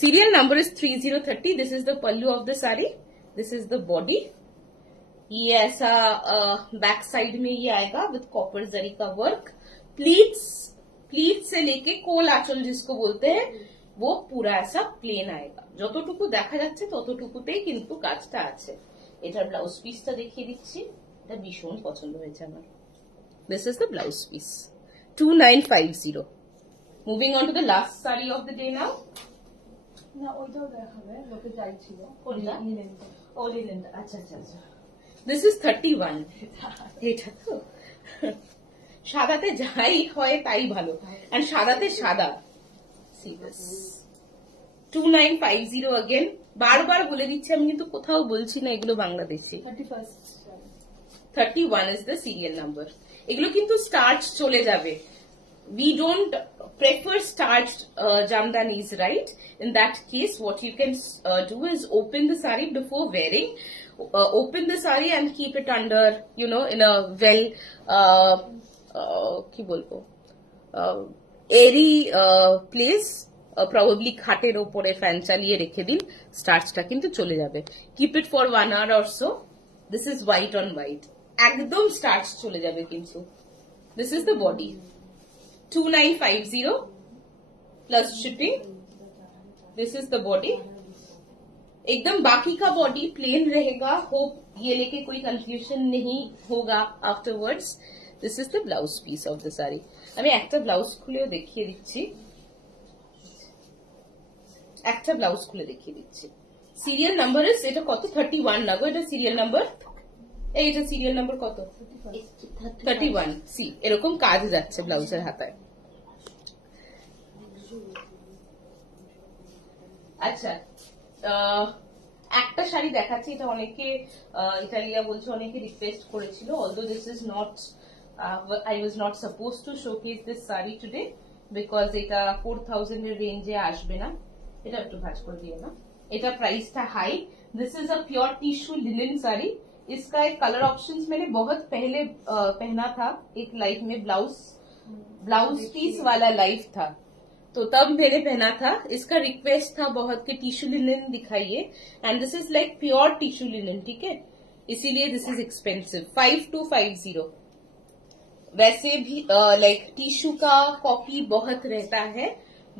Serial number is 3030. This is the pallu of the saree. This is the body. ये ऐसा बैक साइड में ये आएगा विथ कॉपर जरी का वर्क। प्लीट्स से लेके कोल आंचल जिसको बोलते हैं, वो पूरा ऐसा प्लेन आएगा। যতটুকু দেখা যাচ্ছে ততটুকুতেই কিন্তু কাজটা আছে। এটার ব্লাউজ পিসটা দেখিয়ে দিচ্ছি, এটা ভীষণ পছন্দ হয়েছে আমার। This is the blouse piece. 2950. Moving on to the last saree of the day now. না ওইটাও দেখাবে, লোকে চাইছিল। কোনটা? লিলেনটা। ও লিলেনটা, আচ্ছা আচ্ছা আচ্ছা। This is 31. এটা তো সাদাতে যাই হয় তাই ভালো, and সাদাতে সাদা। See this. 2950 again. বারবার বলে দিচ্ছি আমি, কিন্তু কোথাও বলছি না এগুলো বাংলাদেশি। 31 is the serial number. এগুলো কিন্তু স্টার্চ চলে যাবে। We don't prefer starched jamdanis, right? In that case, what you can do is open the saree before wearing. Open the saree and keep it under, in a well, কি বলবো, airy place. Probably খাটের ওপরে ফ্যান চালিয়ে রেখে দিন, স্টার্চটা কিন্তু চলে যাবে। Keep it for 1 hour or so. This is white on white. একদম স্টার্চ চলে যাবে কিন্তু। This is the body. 2950 plus shipping. This is the body. एकदम बाकी का बॉडी प्लेन रहेगा. होप ये लेके कोई कंफ्यूजन नहीं होगा afterwards. This is the blouse piece of the sari. আমি একটা ব্লাউজ খুলেও দেখিয়ে দিচ্ছি. একটা ব্লাউজ খুলে দেখিয়ে দিচ্ছি. সিরিয়াল নাম্বার ইজ, এটা কত 31 না গো, এটা সিরিয়াল নাম্বার. এইটা সিরিয়াল নাম্বার কত 31. সি এরকম কাজ যাচ্ছে ব্লাউজের হাতায়. আচ্ছা, একটা শাড়ি দেখাচ্ছি. এটা অনেকে ইটালিয়া বলছে, অনেকে রিকোয়েস্ট করেছিল. Although this is not, I was not supposed to showcase this saree today because এটা 4000 এর রেঞ্জে আসবে না. এটা একটু ভাঁজ করে দিও না. এটা প্রাইসটা high. This is a pure tissue linen sari. इसका एक कलर ऑप्शंस मैंने बहुत पहले पहना था एक लाइफ में. ब्लाउज पीस वाला लाइफ था तो तब मैंने पहना था. इसका रिक्वेस्ट था बहुत कि टिश्यू लिनन दिखाइए, and this is like pure tissue linen. ठीक है, इसीलिए दिस इज एक्सपेंसिव. 5250. वैसे भी लाइक टिश्यू का कॉपी बहुत रहता है,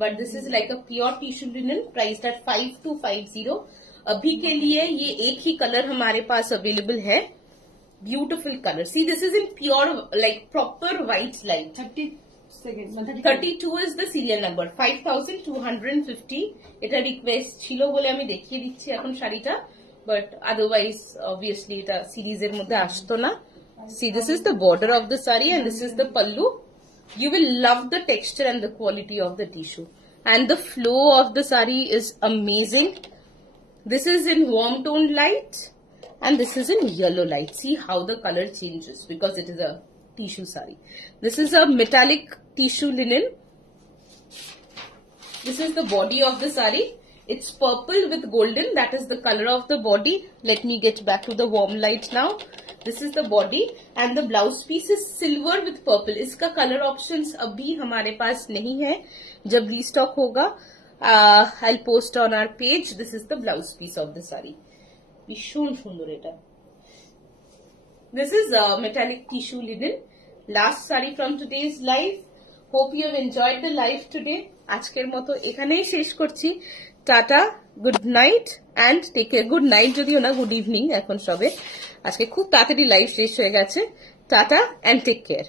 but this is like a pure tissue linen. Price at 5250. अभी के लिए ये एक ही कलर हमारे पास अवेलेबल है. Beautiful colour. See this is in pure like proper white light. 32 is the serial number. 5250. এটা রিকোয়েস্ট ছিল বলে আমি দেখিয়ে দিচ্ছি এখন শাড়িটা, বাট আদারওয়াইজ অবভিয়াসলি এটা সিরিজের মধ্যে আসতো না. See, this is the border of the saree and this is the pallu. You will love the texture and the quality of the tissue. And the flow of the saree is amazing. This is in warm tone light and this is in yellow light. See how the color changes because it is a tissue saree. This is a metallic tissue linen. This is the body of the saree. It's purple with golden. That is the color of the body. Let me get back to the warm light now. This is the body and the blouse piece is silver with purple. इसका color options अभी हमारे पास नहीं है. जब restock होगा I'll post on our page. This is the blouse piece of the saree. ভীষণ সুন্দর এটা. This is metallic tissue linen. Last saree from today's live. Hope you have enjoyed the live today. আজকের মতো এখানেই শেষ করছি. Tata, good night and take care. Good night যদিও না, গুড ইভিনিং এখন সবে. আজকে খুব তাড়াতাড়ি লাইভ শেষ হয়ে গেছে. Tata and take care.